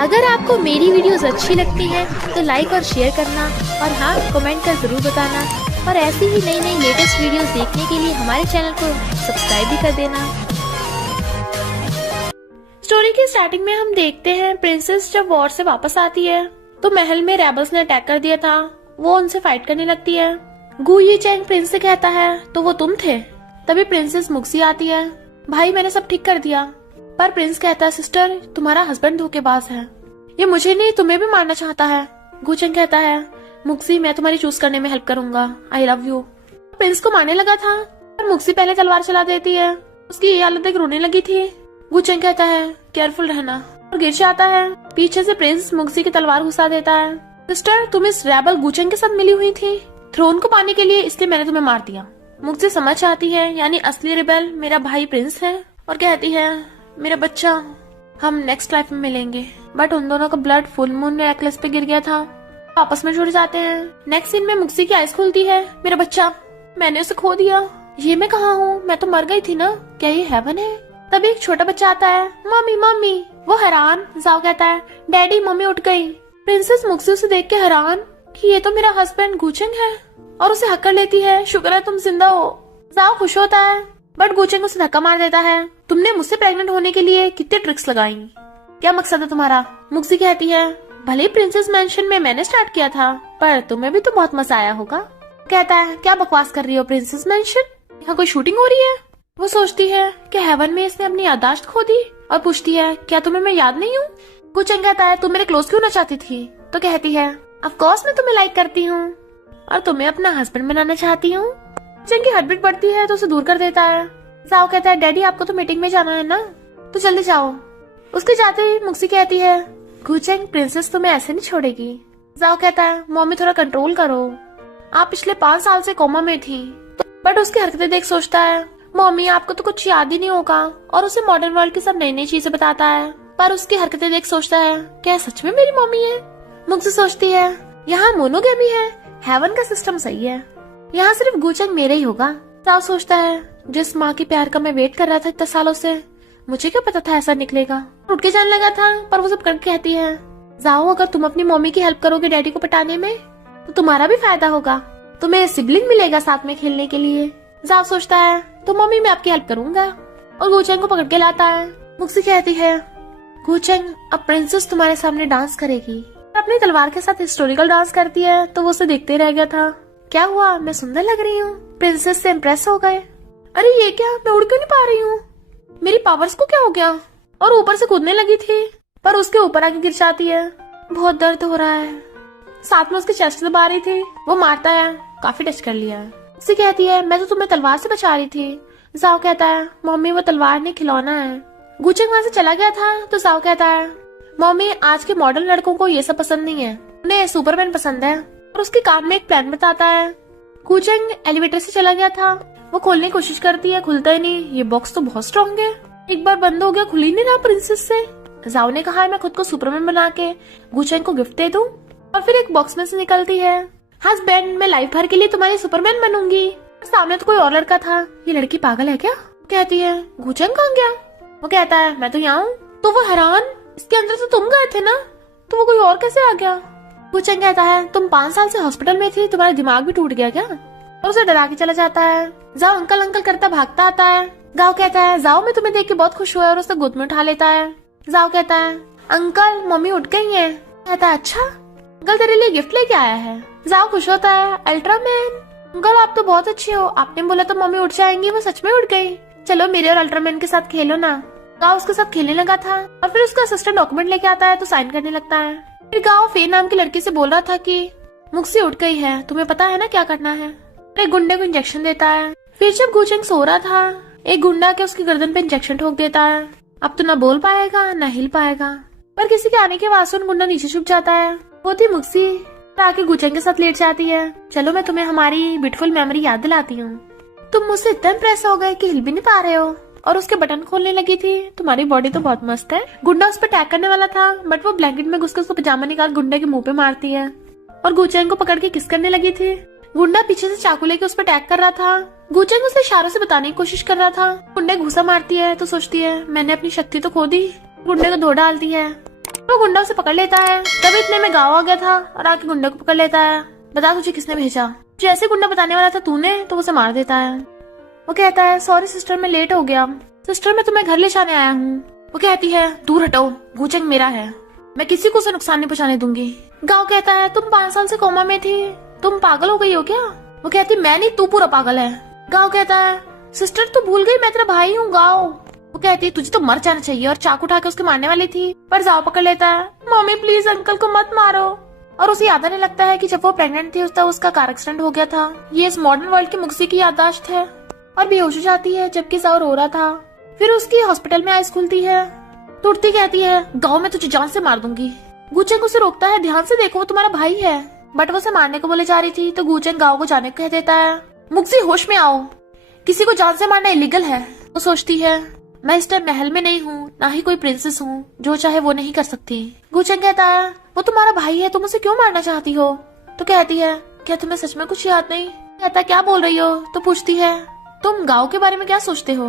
अगर आपको मेरी वीडियोस अच्छी लगती हैं तो लाइक और शेयर करना और हाँ कमेंट कर जरूर बताना और ऐसी ही नई नई लेटेस्ट वीडियोस देखने के लिए हमारे चैनल को सब्सक्राइब भी कर देना। स्टोरी की स्टार्टिंग में हम देखते हैं प्रिंसेस जब वॉर से वापस आती है तो महल में रेबल्स ने अटैक कर दिया था। वो उनसे फाइट करने लगती है। गु ये चैंग प्रिंस से कहता है तो वो तुम थे। तभी प्रिंसेस मुक्सी आती है। भाई मैंने सब ठीक कर दिया। पर प्रिंस कहता है सिस्टर तुम्हारा हस्बैंड धोखेबाज है, ये मुझे नहीं तुम्हें भी मारना चाहता है। गु चैंग कहता है मुक्सी मैं तुम्हारी चूज करने में हेल्प करूंगा, आई लव यू। प्रिंस को मारने लगा था पर मुक्सी पहले तलवार चला देती है। उसकी ये हालत देख रोने लगी थी। गु चैंग कहता है केयरफुल रहना और गिर जाता है। पीछे से प्रिंस मुक्सी की तलवार घुसा देता है। सिस्टर तुम इस रेबल गु चैंग के साथ मिली हुई थी थ्रोन को पाने के लिए, इसलिए मैंने तुम्हें मार दिया। मुक्सी समझ आती है यानी असली रिबेल मेरा भाई प्रिंस है और कहती है मेरा बच्चा हम नेक्स्ट लाइफ में मिलेंगे। बट उन दोनों का ब्लड फुल मून नेकलेस पे गिर गया था। आपस में जुड़ जाते हैं। नेक्स्ट सीन में मुक्सी की आइज खुलती है। मेरा बच्चा मैंने उसे खो दिया, ये मैं कहाँ हूँ, मैं तो मर गई थी ना, क्या ये हेवन है? तभी एक छोटा बच्चा आता है। Mummy mummy. वो हैरान। जाओ कहता है डैडी मम्मी उठ गई। प्रिंसेस मुक्सी उसे देख के हैरान कि ये तो मेरा हस्बैंड गु चैंग है और उसे हक कर लेती है। शुक्र है तुम जिंदा हो। जाओ खुश होता है बट गु चैंग उसे धक्का मार देता है। तुमने मुझसे प्रेग्नेंट होने के लिए कितने ट्रिक्स लगाई, क्या मकसद है तुम्हारा? मुक्सी कहती है भले ही प्रिंसेस मैंशन में मैंने स्टार्ट किया था पर तुम्हें भी तो बहुत मजा आया होगा। कहता है क्या बकवास कर रही हो प्रिंसेस मैंशन, यहाँ कोई शूटिंग हो रही है? वो सोचती है कि हेवन में इसने अपनी याददाश्त खो दी और पूछती है क्या तुम्हें मैं याद नहीं हूँ? गु चैंग कहता है तुम मेरे क्लोज क्यों ना चाहती थी? तो कहती है ऑफ कोर्स मैं तुम्हें लाइक करती हूँ और तुम्हें अपना हस्बैंड बनाना चाहती हूँ। चैंग की हार्टबीट बढ़ती है तो उसे दूर कर देता है। जाओ कहता है डैडी आपको तो मीटिंग में जाना है ना, तो जल्दी जाओ। उसके जाते ही मुक्सी कहती है गु चैंग प्रिंसेस तुम्हें ऐसे नहीं छोड़ेगी। जाओ कहता है मम्मी थोड़ा कंट्रोल करो, आप पिछले 5 साल से कोमा में थी। बट उसकी हरकतें देख सोचता है मम्मी आपको तो कुछ याद ही नहीं होगा और उसे मॉडर्न वर्ल्ड की सब नई नई चीजें बताता है। पर उसकी हरकतें देख सोचता है क्या सच में मेरी मम्मी है? मुक्सी सोचती है यहाँ मोनोगेमी है, हेवन का सिस्टम सही है, यहाँ सिर्फ गु चैंग मेरे ही होगा। जाओ सोचता है जिस माँ की प्यार का मैं वेट कर रहा था इतने सालों से, मुझे क्या पता था ऐसा निकलेगा। उठ के जाने लगा था पर वो सब करके कहती है जाओ अगर तुम अपनी मम्मी की हेल्प करोगे डैडी को पटाने में तो तुम्हारा भी फायदा होगा, तुम्हें सिबलिंग मिलेगा साथ में खेलने के लिए। जाओ सोचता है तो मम्मी मैं आपकी हेल्प करूंगा और गु चैंग को पकड़ के लाता है। मुक्सी कहती है गु चैंग अब प्रिंसेस तुम्हारे सामने डांस करेगी। अपनी तलवार के साथ हिस्टोरिकल डांस करती है तो वो उसे देखते रह गया था। क्या हुआ मैं सुंदर लग रही हूँ? प्रिंसेस से इम्प्रेस हो गए। अरे ये क्या, मैं उड़ क्यों नहीं पा रही हूँ? मेरी पावर्स को क्या हो गया? और ऊपर से कूदने लगी थी पर उसके ऊपर आके गिर जाती है। बहुत दर्द हो रहा है। साथ में उसकी चेस्ट दबा रही थी। वो मारता है काफी टच कर लिया है। उसे कहती है मैं तो तुम्हें तलवार से बचा रही थी। जाओ कहता है मम्मी वो तलवार नहीं खिलौना है। गु चैंग वहाँ से चला गया था तो जाओ कहता है मम्मी आज के मॉडर्न लड़कों को ये सब पसंद नहीं है, उन्हें सुपरमैन पसंद है। और उसके काम में एक प्लान बताता है। गु चैंग एलिवेटर से चला गया था, वो खोलने की कोशिश करती है, खुलता ही नहीं। ये बॉक्स तो बहुत स्ट्रॉन्ग है, एक बार बंद हो गया खुल ही नहीं रहा प्रिंसेस से। जाओ ने कहा है मैं खुद को सुपरमैन बना के गु चैंग को गिफ्ट दे दूं। और फिर एक बॉक्स में से निकलती है हस्बैंड मैं लाइफ भर के लिए तुम्हारी सुपरमैन बनूंगी। सामने तो कोई और लड़का था। ये लड़की पागल है क्या? कहती है गु चैंग कहाँ गया? वो कहता है मैं तो यहाँ हूँ। तो वो हैरान इसके अंदर तो तुम गए थे ना, तो वो कोई और कैसे आ गया? गु चैंग कहता है तुम 5 साल से हॉस्पिटल में थी, तुम्हारा दिमाग भी टूट गया क्या? और उसे डरा के चला जाता है। जाओ अंकल अंकल करता भागता आता है। गाओ कहता है जाओ मैं तुम्हें देख के बहुत खुश हुआ और उसे गोद में उठा लेता है। जाओ कहता है अंकल मम्मी उठ गई है। कहता है अच्छा अंकल तेरे लिए गिफ्ट लेके आया है। जाओ खुश होता है अल्ट्रामैन। अंकल आप तो बहुत अच्छे हो, आपने बोला तो मम्मी उठ जाएंगी, वो सच में उठ गई। चलो मेरे और अल्ट्रामैन के साथ खेलो ना। गाओ उसके साथ खेलने लगा था और फिर उसका असिस्टेंट डॉक्यूमेंट लेके आता है तो साइन करने लगता है। फिर गाओ फे नाम की लड़की से बोल रहा था कि मुक्सी उठ गई है, तुम्हें पता है ना क्या करना है। एक गुंडे को इंजेक्शन देता है। फिर जब गु चैंग सो रहा था एक गुंडा के उसकी गर्दन पे इंजेक्शन ठोक देता है। अब तो ना बोल पाएगा ना हिल पाएगा। पर किसी के आने के बाद से गुंडा नीचे छुप जाता है। वो थी मुक्सी आके गु चैंग के साथ लेट जाती है। चलो मैं तुम्हें हमारी ब्यूटीफुल मेमोरी याद दिलाती हूँ। तुम मुझसे इतना इम्प्रेस हो गए कि हिल भी नहीं पा रहे हो और उसके बटन खोलने लगी थी। तुम्हारी बॉडी तो बहुत मस्त है। गुंडा उस पर अटैक करने वाला था बट वो ब्लैंकेट में घुस के उसका पजामा निकाल गुंडे के मुंह पे मारती है और गु चैंग को पकड़ के किस करने लगी थी। गुंडा पीछे से चाकू लेके उस पर अटैक कर रहा था। गु चैंग उसे इशारों से बताने की कोशिश कर रहा था। गुंडे घुसा मारती है तो सोचती है मैंने अपनी शक्ति तो खो दी। गुंडे को धो डालती है। वो गुंडा उसे पकड़ लेता है। तभी इतने में गाँव आ गया था और आके गुंडे को पकड़ लेता है। बता तुझे किसने भेजा? जैसे गुंडा बताने वाला था तूने, तो उसे मार देता है। वो कहता है सॉरी सिस्टर, मैं लेट हो गया। सिस्टर मैं तुम्हें घर ले जाने आया हूँ। वो कहती है दूर हटो, गूचेंग मेरा है, मैं किसी को उसे नुकसान नहीं पहुँचाने दूंगी। गाँव कहता है तुम 5 साल से कोमा में थी, तुम पागल हो गई हो क्या? वो कहती मैं नहीं, तू पूरा पागल है। गाँव कहता है सिस्टर तू भूल गई, मैं तेरा भाई हूँ गाँव। वो कहती है तुझे तो मर जाना चाहिए, और चाकू उठा के उसके मारने वाली थी, पर जाओ पकड़ लेता है। मम्मी प्लीज अंकल को मत मारो। और उसे याद आने लगता है कि जब वो प्रेग्नेंट थी तब उसका कार एक्सीडेंट हो गया था। ये इस मॉडर्न वर्ल्ड की मुक्सी की याददाश्त है, और बेहोश हो जाती है जबकि जाओ रो रहा था। फिर उसकी हॉस्पिटल में आइस खुलती है तो उठती कहती है गाँव में तुझे जान से मार दूंगी। गूचेंग उसे रोकता है, ध्यान से देखो वो तुम्हारा भाई है। बट वो उसे मारने को बोले जा रही थी तो गूचेंग गाँव को जाने को कह देता है। मुक्सी होश में आओ, किसी को जान से मारना इलीगल है। वो सोचती है मैं इस टाइम महल में नहीं हूँ, ना ही कोई प्रिंसेस हूँ, जो चाहे वो नहीं कर सकती। गूचेंग कहता है वो तुम्हारा भाई है, तुम उसे क्यों मारना चाहती हो? तो कहती है क्या तुम्हें सच में कुछ याद नहीं? कहता क्या बोल रही हो? तो पूछती है तुम गाँव के बारे में क्या सोचते हो?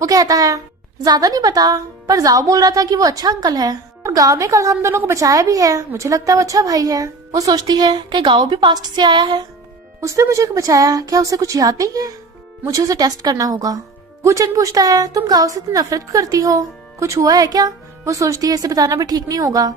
वो कहता है ज्यादा नहीं पता, पर जाओ बोल रहा था कि वो अच्छा अंकल है, और गाँव ने कल हम दोनों को बचाया भी है, मुझे लगता है वो अच्छा भाई है। वो सोचती है कि गाँव भी पास्ट से आया है, उसने मुझे बचाया, क्या उसे कुछ याद नहीं है? मुझे उसे टेस्ट करना होगा। गूचेंग पूछता है तुम गाँव से इतनी नफरत करती हो, कुछ हुआ है क्या? वो सोचती है इसे बताना भी ठीक नहीं होगा।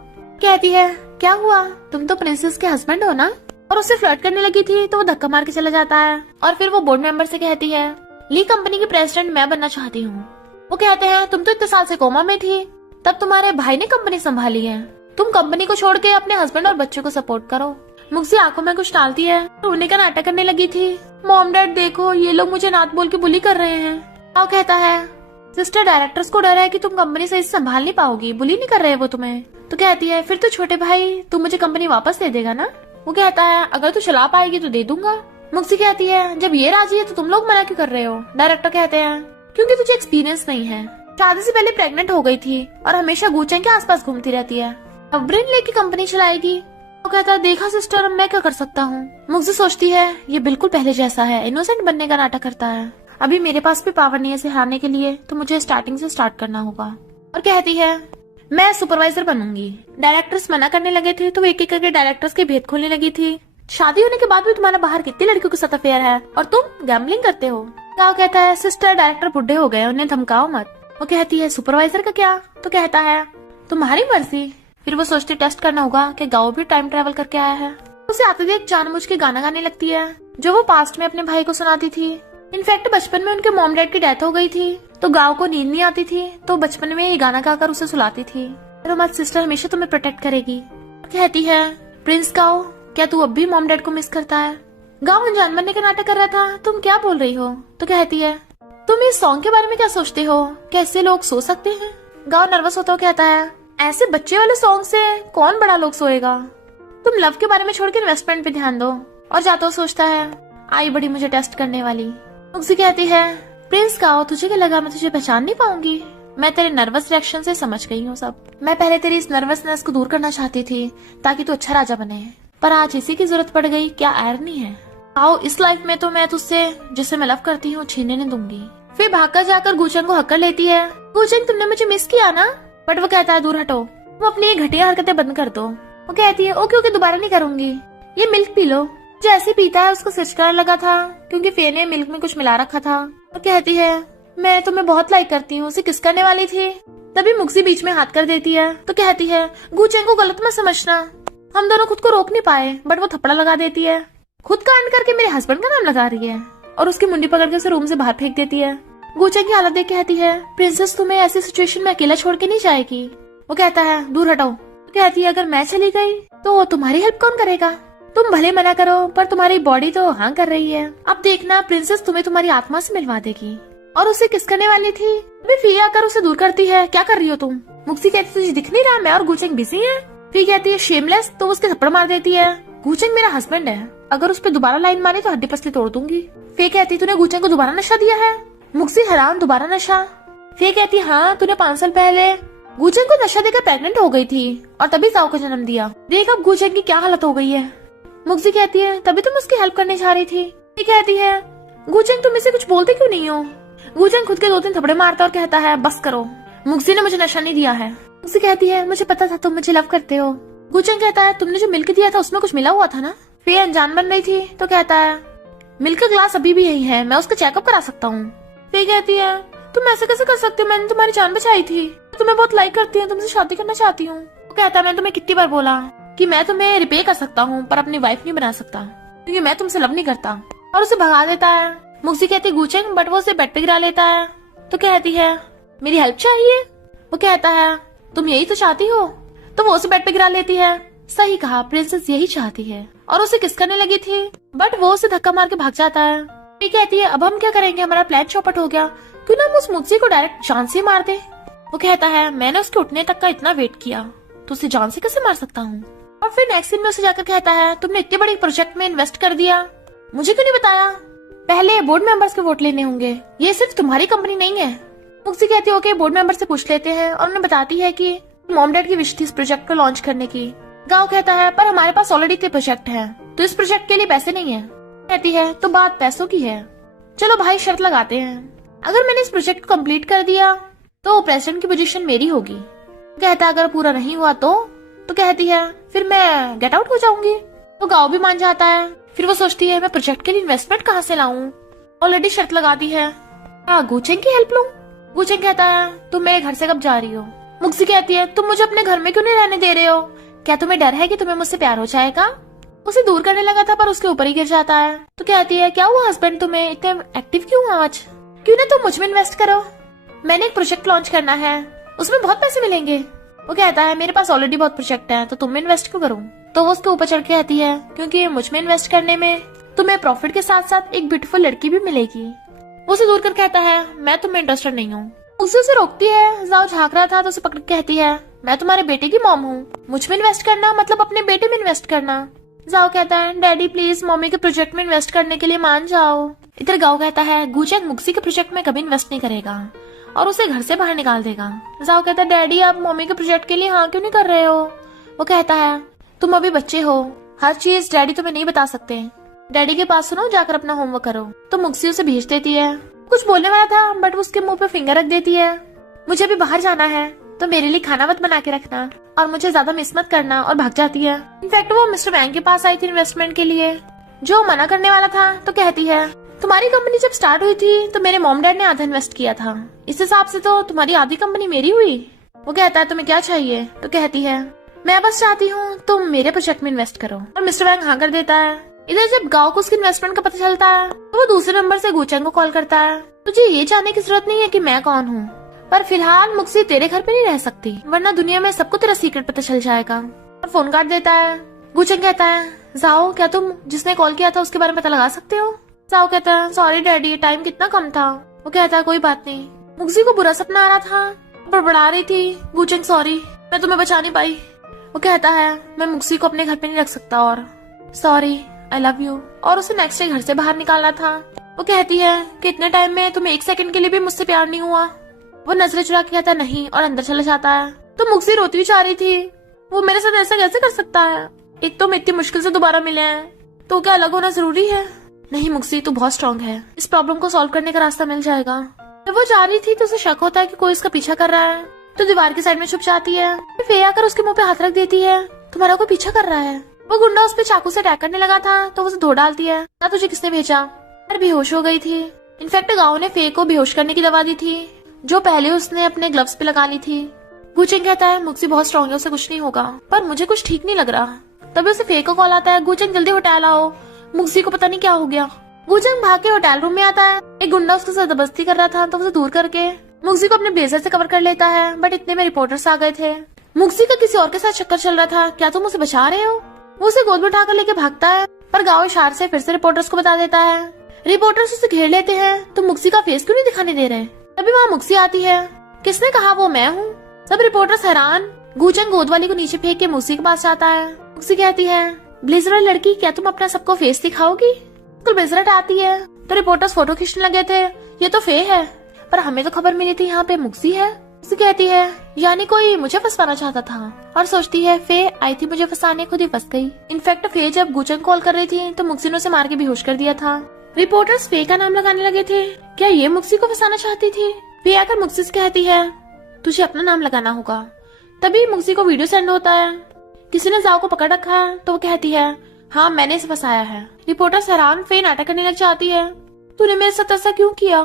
कहती है क्या हुआ, तुम तो प्रिंसेस के हस्बैंड हो ना? और उससे फ्लर्ट करने लगी थी तो वो धक्का मार के चला जाता है। और फिर वो बोर्ड मेंबर से कहती है ली कंपनी की प्रेसिडेंट मैं बनना चाहती हूँ। वो कहते हैं तुम तो इतने साल से कोमा में थी, तब तुम्हारे भाई ने कंपनी संभाली है, तुम कंपनी को छोड़ के अपने हस्बैंड और बच्चों को सपोर्ट करो। मुक्सी आंखों में कुछ डालती है, रोने का नाटक करने लगी थी। मॉम डैड देखो, ये लोग मुझे नात बोल के बुली कर रहे हैं। वो कहता है सिस्टर डायरेक्टर्स को डर है कि तुम कंपनी सही से संभाल नहीं पाओगी, बुली नहीं कर रहे वो तुम्हें। तो कहती है फिर तो छोटे भाई तू मुझे कंपनी वापस दे देगा ना? वो कहता है अगर तू चला पाएगी तो दे दूंगा। मुक्सी कहती है जब ये राजी है तो तुम लोग मना क्यों कर रहे हो? डायरेक्टर कहते हैं क्योंकि तुझे एक्सपीरियंस नहीं है, शादी से पहले प्रेग्नेंट हो गई थी और हमेशा गूचेंग के आसपास घूमती रहती है, अब ब्रेन लेके कंपनी चलाएगी। वो कहता है देखा सिस्टर मैं क्या कर सकता हूँ। मुक्सी सोचती है ये बिल्कुल पहले जैसा है, इनोसेंट बनने का नाटक करता है, अभी मेरे पास भी पावर नहीं है इसे हारने के लिए, तो मुझे स्टार्टिंग से स्टार्ट करना होगा। और कहती है मैं सुपरवाइजर बनूंगी। डायरेक्टर्स मना करने लगे थे तो वो एक एक करके डायरेक्टर्स के भेद खोलने लगी थी। शादी होने के बाद भी तुम्हारा बाहर कितनी लड़कियों के साथ अफेयर है और तुम गैम्बलिंग करते हो। गाँव कहता है सिस्टर डायरेक्टर बुढ़े हो गए, उन्हें धमकाओ मत। वो कहती है सुपरवाइजर का क्या? तो कहता है तुम्हारी मर्जी। फिर वो सोचती टेस्ट करना होगा कि गाँव भी टाइम ट्रेवल करके आया है। उसे आते देख जानबूझ के गाना गाने लगती है जो वो पास्ट में अपने भाई को सुनाती थी। इनफैक्ट बचपन में उनके मॉम डैड की डेथ हो गई थी तो गाँव को नींद नहीं आती थी, तो बचपन में ये गाना गाकर उसे सुलाती थी। तो मत सिस्टर हमेशा तुम्हें प्रोटेक्ट करेगी। कहती है प्रिंस गाँव क्या तू अब भी मॉम डैड को मिस करता है? गाँव अनजान बनने का नाटक कर रहा था, तुम क्या बोल रही हो? तो कहती है तुम इस सॉन्ग के बारे में क्या सोचते हो, कैसे लोग सो सकते हैं? गाँव नर्वस होता हुआ कहता है ऐसे बच्चे वाले सॉन्ग से कौन बड़ा लोग सोएगा, तुम लव के बारे में छोड़ के इन्वेस्टमेंट पे ध्यान दो। और जाता हुआ सोचता है आई बड़ी मुझे टेस्ट करने वाली। मुक्सी कहती है प्रिंस गाँव तुझे क्या लगा मैं तुझे पहचान नहीं पाऊंगी? मैं तेरे नर्वस रिएक्शन से समझ गई हूँ सब। मैं पहले तेरी इस नर्वसनेस को दूर करना चाहती थी ताकि तू अच्छा राजा बने, पर आज इसी की जरूरत पड़ गई, क्या आयरनी है। आओ इस लाइफ में तो मैं तुझसे जिसे मैं लव करती हूँ छीनने नहीं दूंगी। फिर भागकर जाकर गूचेंग को हक कर लेती है। गूचेंग तुमने मुझे मिस किया ना? बट वो कहता है दूर हटो, वो अपनी ये घटिया हरकतें बंद कर दो। वो कहती है ओके ओके दोबारा नहीं करूंगी, ये मिल्क पी लो। जैसे पीता है उसको सिर चढ़ने लगा था क्योंकि फे ने मिल्क में कुछ मिला रखा था। वो कहती है मैं तुम्हें बहुत लाइक करती हूँ, उसे किस करने वाली थी। तभी मुक्सी बीच में हाथ कर देती है तो कहती है गूचेंग को गलत मत समझना, हम दोनों खुद को रोक नहीं पाए। बट वो थप्पड़ा लगा देती है, खुद कांड करके मेरे हस्बैंड का नाम लगा रही है, और उसकी मुंडी पकड़ के उसे रूम से बाहर फेंक देती है। गूचेंग की हालत देख कहती है प्रिंसेस तुम्हें ऐसी सिचुएशन में अकेला छोड़ के नहीं जाएगी। वो कहता है दूर हटाओ। कहती है अगर मैं चली गई तो तुम्हारी हेल्प कौन करेगा? तुम भले मना करो पर तुम्हारी बॉडी तो हाँ कर रही है, अब देखना प्रिंसेस तुम्हें तुम्हारी आत्मा से मिलवा देगी। और उसे किस करने वाली थी अभी फी आकर उसे दूर करती है, क्या कर रही हो तुम? मुक्सी कहती तुझे दिख नहीं रहा मैं और गूचेंग बिजी है। फी कहती है शेमलेस, तो उसके थप्पड़ मार देती है। गूचेंग मेरा हस्बैंड है, अगर उस पर दोबारा लाइन मारी तो हड्डी पसली तोड़ दूंगी। फे कहती तूने गूचेंग को दोबारा नशा दिया है? मुक्सी हैरान दोबारा नशा? फे कहती हाँ तूने 5 साल पहले गूचेंग को नशा देकर प्रेग्नेंट हो गई थी और तभी जाओ को जन्म दिया, देख अब गूचेंग की क्या हालत हो गई है। मुक्सी कहती है तभी तुम उसकी हेल्प करने जा रही थी। फे कहती है गूचेंग तुम इसे कुछ बोलते क्यों नहीं हो? गूचेंग खुद के 2-3 थप्पड़े मारता और कहता है बस करो, मुक्सी ने मुझे नशा नहीं दिया है। उसे कहती है मुझे पता था तुम मुझे लव करते हो। गुचेंग कहता है तुमने जो मिल्क दिया था उसमें कुछ मिला हुआ था ना। फे अनजान बन रही थी तो कहता है मिल्क का ग्लास अभी भी यही है, मैं उसका चेकअप करा सकता हूँ। फे कहती है तुम ऐसे कैसे कर सकते हो, मैंने तुम्हारी जान बचाई थी, तुम्हें बहुत लाइक करती हूँ, तुमसे शादी करना चाहती हूँ। वो कहता है मैंने तुम्हें कितनी बार बोला कि मैं तुम्हें रिपे कर सकता हूँ पर अपनी वाइफ नहीं बना सकता क्योंकि मैं तुमसे लव नहीं करता, और उसे भगा देता है। मुक्सी कहती है गुचेंग, बट वो उसे बेड पे गिरा लेता है। तो कहती है मेरी हेल्प चाहिए। वो कहता है तुम यही तो चाहती हो, तो वो उसे बेड पे गिरा लेती है। सही कहा, प्रिंसेस यही चाहती है, और उसे किस करने लगी थी, बट वो उसे धक्का मार के भाग जाता है। ये कहती है अब हम क्या करेंगे, हमारा प्लान चौपट हो गया, क्यों ना हम उस मुक्सी को डायरेक्ट जान से मार दे। वो कहता है मैंने उसके उठने तक का इतना वेट किया तो उसे जान से कैसे मार सकता हूँ। और फिर नेक्स्ट दिन में उसे जाकर कहता है तुमने इतने बड़े प्रोजेक्ट में इन्वेस्ट कर दिया, मुझे क्यों नहीं बताया, पहले बोर्ड मेंबर्स के वोट लेने होंगे, ये सिर्फ तुम्हारी कंपनी नहीं है। मुक्सी कहती है ओके, बोर्ड मेंबर से पूछ लेते हैं, और उन्हें बताती है कि मॉम डैड की विश थी इस प्रोजेक्ट को लॉन्च करने की। गाँव कहता है पर हमारे पास ऑलरेडी इतने प्रोजेक्ट है तो इस प्रोजेक्ट के लिए पैसे नहीं है। कहती है तो बात पैसों की है, चलो भाई शर्त लगाते हैं, अगर मैंने इस प्रोजेक्ट को कंप्लीट कर दिया तो प्रेसिडेंट की पोजीशन मेरी होगी। कहता है अगर पूरा नहीं हुआ तो कहती है फिर मैं गेट आउट हो जाऊंगी। तो गाँव भी मान जाता है। फिर वो सोचती है मैं प्रोजेक्ट के लिए इन्वेस्टमेंट कहाँ से लाऊं, ऑलरेडी शर्त लगा दी है, गुचेंग की हेल्प लूं। गुचेंग कहता है तुम मेरे घर से कब जा रही हो। मुक्सी कहती है तुम मुझे अपने घर में क्यों नहीं रहने दे रहे हो, क्या तुम्हें डर है कि तुम्हें मुझसे प्यार हो जाएगा। उसे दूर करने लगा था पर उसके ऊपर ही गिर जाता है। तो कहती है क्या हुआ हस्बैंड, तुम्हें इतने एक्टिव क्यों आज, क्यों ना तुम मुझ में इन्वेस्ट करो, मैंने एक प्रोजेक्ट लॉन्च करना है, उसमें बहुत पैसे मिलेंगे। वो कहता है मेरे पास ऑलरेडी बहुत प्रोजेक्ट है तो तुम में इन्वेस्ट क्यों करूं। तो वो उसके ऊपर चढ़ के कहती है क्योंकि मुझ में इन्वेस्ट करने में तुम्हें प्रॉफिट के साथ साथ एक ब्यूटीफुल लड़की भी मिलेगी। वो उसे दूर कर कहता है मैं तुम्हें इंटरेस्टेड नहीं हूँ। उसे रोकती है। जाओ झाँक रहा था तो उसे पकड़ कहती है मैं तुम्हारे बेटे की मॉम हूँ, मुझ में इन्वेस्ट करना मतलब अपने बेटे में इन्वेस्ट करना। जाओ कहता है डैडी प्लीज मम्मी के प्रोजेक्ट में इन्वेस्ट करने के लिए मान जाओ। इधर गाँव कहता है गुचेंग मुक्सी के प्रोजेक्ट में कभी इन्वेस्ट नहीं करेगा और उसे घर से बाहर निकाल देगा। जाओ कहता है डैडी आप मम्मी के प्रोजेक्ट के लिए हाँ क्यों नहीं कर रहे हो। वो कहता है तुम अभी बच्चे हो, हर चीज डैडी तुम्हें नहीं बता सकते, डैडी के पास सुनो, जाकर अपना होमवर्क करो। तो मुक्सी उसे भेज देती है। कुछ बोलने वाला था बट उसके मुंह पे फिंगर रख देती है। मुझे अभी बाहर जाना है तो मेरे लिए खाना मत बना के रखना और मुझे ज्यादा मिस मत करना, और भाग जाती है। इनफैक्ट वो मिस्टर वैंग के पास आई थी इन्वेस्टमेंट के लिए, जो मना करने वाला था। तो कहती है तुम्हारी कंपनी जब स्टार्ट हुई थी तो मेरे मॉम डैड ने आधा इन्वेस्ट किया था, इस हिसाब से तो तुम्हारी आधी कंपनी मेरी हुई। वो कहता है तुम्हें क्या चाहिए। तो कहती है मैं बस चाहती हूँ तुम मेरे प्रोजेक्ट में इन्वेस्ट करो, और मिस्टर वैंग हाँ कर देता है। इधर जब गाँव को उसकी इन्वेस्टमेंट का पता चलता है तो वो दूसरे नंबर से गुचेंग को कॉल करता है। तुझे ये जानने की जरूरत नहीं है कि मैं कौन हूँ, पर फिलहाल मुक्सी तेरे घर पे नहीं रह सकती, वरना दुनिया में सबको तेरा सीक्रेट पता चल जाएगा, और फोन काट देता है। गुचेंग कहता है जाओ क्या तुम जिसने कॉल किया था उसके बारे में पता लगा सकते हो। जाओ कहता है सॉरी डैडी टाइम कितना कम था। वो कहता है कोई बात नहीं, मुक्सी को बुरा सपना आ रहा था, बड़बड़ा रही थी। गुचेंग सॉरी मैं तुम्हें बचा नहीं पाई। वो कहता है मैं मुक्सी को अपने घर पे नहीं रख सकता, और सॉरी आई लव यू, और उसे नेक्स्ट डे घर से बाहर निकालना था। वो कहती है कि इतने टाइम में तुम्हें एक सेकंड के लिए भी मुझसे प्यार नहीं हुआ। वो नजरें चुरा के कहता नहीं, और अंदर चला जाता है। तो मुक्सी रोती हुई जा रही थी, वो मेरे साथ ऐसा कैसे कर सकता है, एक तो हम इतनी मुश्किल से दोबारा मिले हैं, तो क्या अलग होना जरूरी है। नहीं मुक्सी तू बहुत स्ट्रांग है, इस प्रॉब्लम को सॉल्व करने का रास्ता मिल जाएगा। जब वो जा रही थी तो उसे शक होता है कि कोई उसका पीछा कर रहा है, तो दीवार की साइड में छुप जाती है। फे आकर उसके मुंह पे हाथ रख देती है, तुम्हारा कोई पीछा कर रहा है। वो गुंडा उस पे चाकू से अटैक करने लगा था तो उसे धो डालती है, ना तुझे किसने भेजा, पर बेहोश हो गई थी। इनफैक्ट गाँव ने फे को बेहोश करने की दवा दी थी जो पहले उसने अपने ग्लव्स पे लगा ली थी। गुचेंग कहता है मुक्सी बहुत स्ट्रांग है, उसे कुछ नहीं होगा, पर मुझे कुछ ठीक नहीं लग रहा। तभी उसे फे को कॉल आता है, गुचेंग जल्दी होटल आओ, मुक्सी को पता नहीं क्या हो गया। गुचेंग भाग के होटल रूम में आता है। एक गुंडा उसके साथ जबरदस्ती कर रहा था तो उसे दूर करके मुक्सी को अपने ब्लेजर से कवर कर लेता है, बट इतने में रिपोर्टर्स आ गए थे। मुक्सी का किसी और के साथ चक्कर चल रहा था, क्या तुम उसे बचा रहे हो। वो उसे गोद में उठाकर लेके भागता है, पर गाँव इशारे से फिर से रिपोर्टर्स को बता देता है। रिपोर्टर्स उसे घेर लेते हैं, तो मुक्सी का फेस क्यों नहीं दिखाने दे रहे। तभी वहाँ मुक्सी आती है। किसने कहा वो मैं हूँ। सब रिपोर्टर्स हैरान। गुचेंग गोद वाली को नीचे फेंक के मुक्सी के पास जाता है। मुक्सी कहती है ब्लेजर वाली लड़की क्या तुम अपना सबको फेस दिखाओगी। ब्लेजर हटाती है तो रिपोर्टर्स फोटो खींचने लगे थे, ये तो फे है, पर हमें तो खबर मिली थी यहाँ पे मुक्सी है। मुक्सी कहती है यानी कोई मुझे फंसाना चाहता था, और सोचती है फे आई थी मुझे फंसाने, खुद ही फंस गई। इनफैक्ट फे जब गुचेंग कॉल कर रही थी तो मुक्सी ने उसे मार के बेहोश कर दिया था। रिपोर्टर्स फे का नाम लगाने लगे थे, क्या ये मुक्सी को फंसाना चाहती थी। फे आकर मुक्सी से कहती है तुझे अपना नाम लगाना होगा, तभी मुक्सी को वीडियो सेंड होता है। किसी ने जाओ को पकड़ रखा है तो वो कहती है हाँ मैंने इसे फंसाया है। रिपोर्टर हैरान फे नाटक करने लग जाती है, तूने मेरे साथ ऐसा क्यों किया?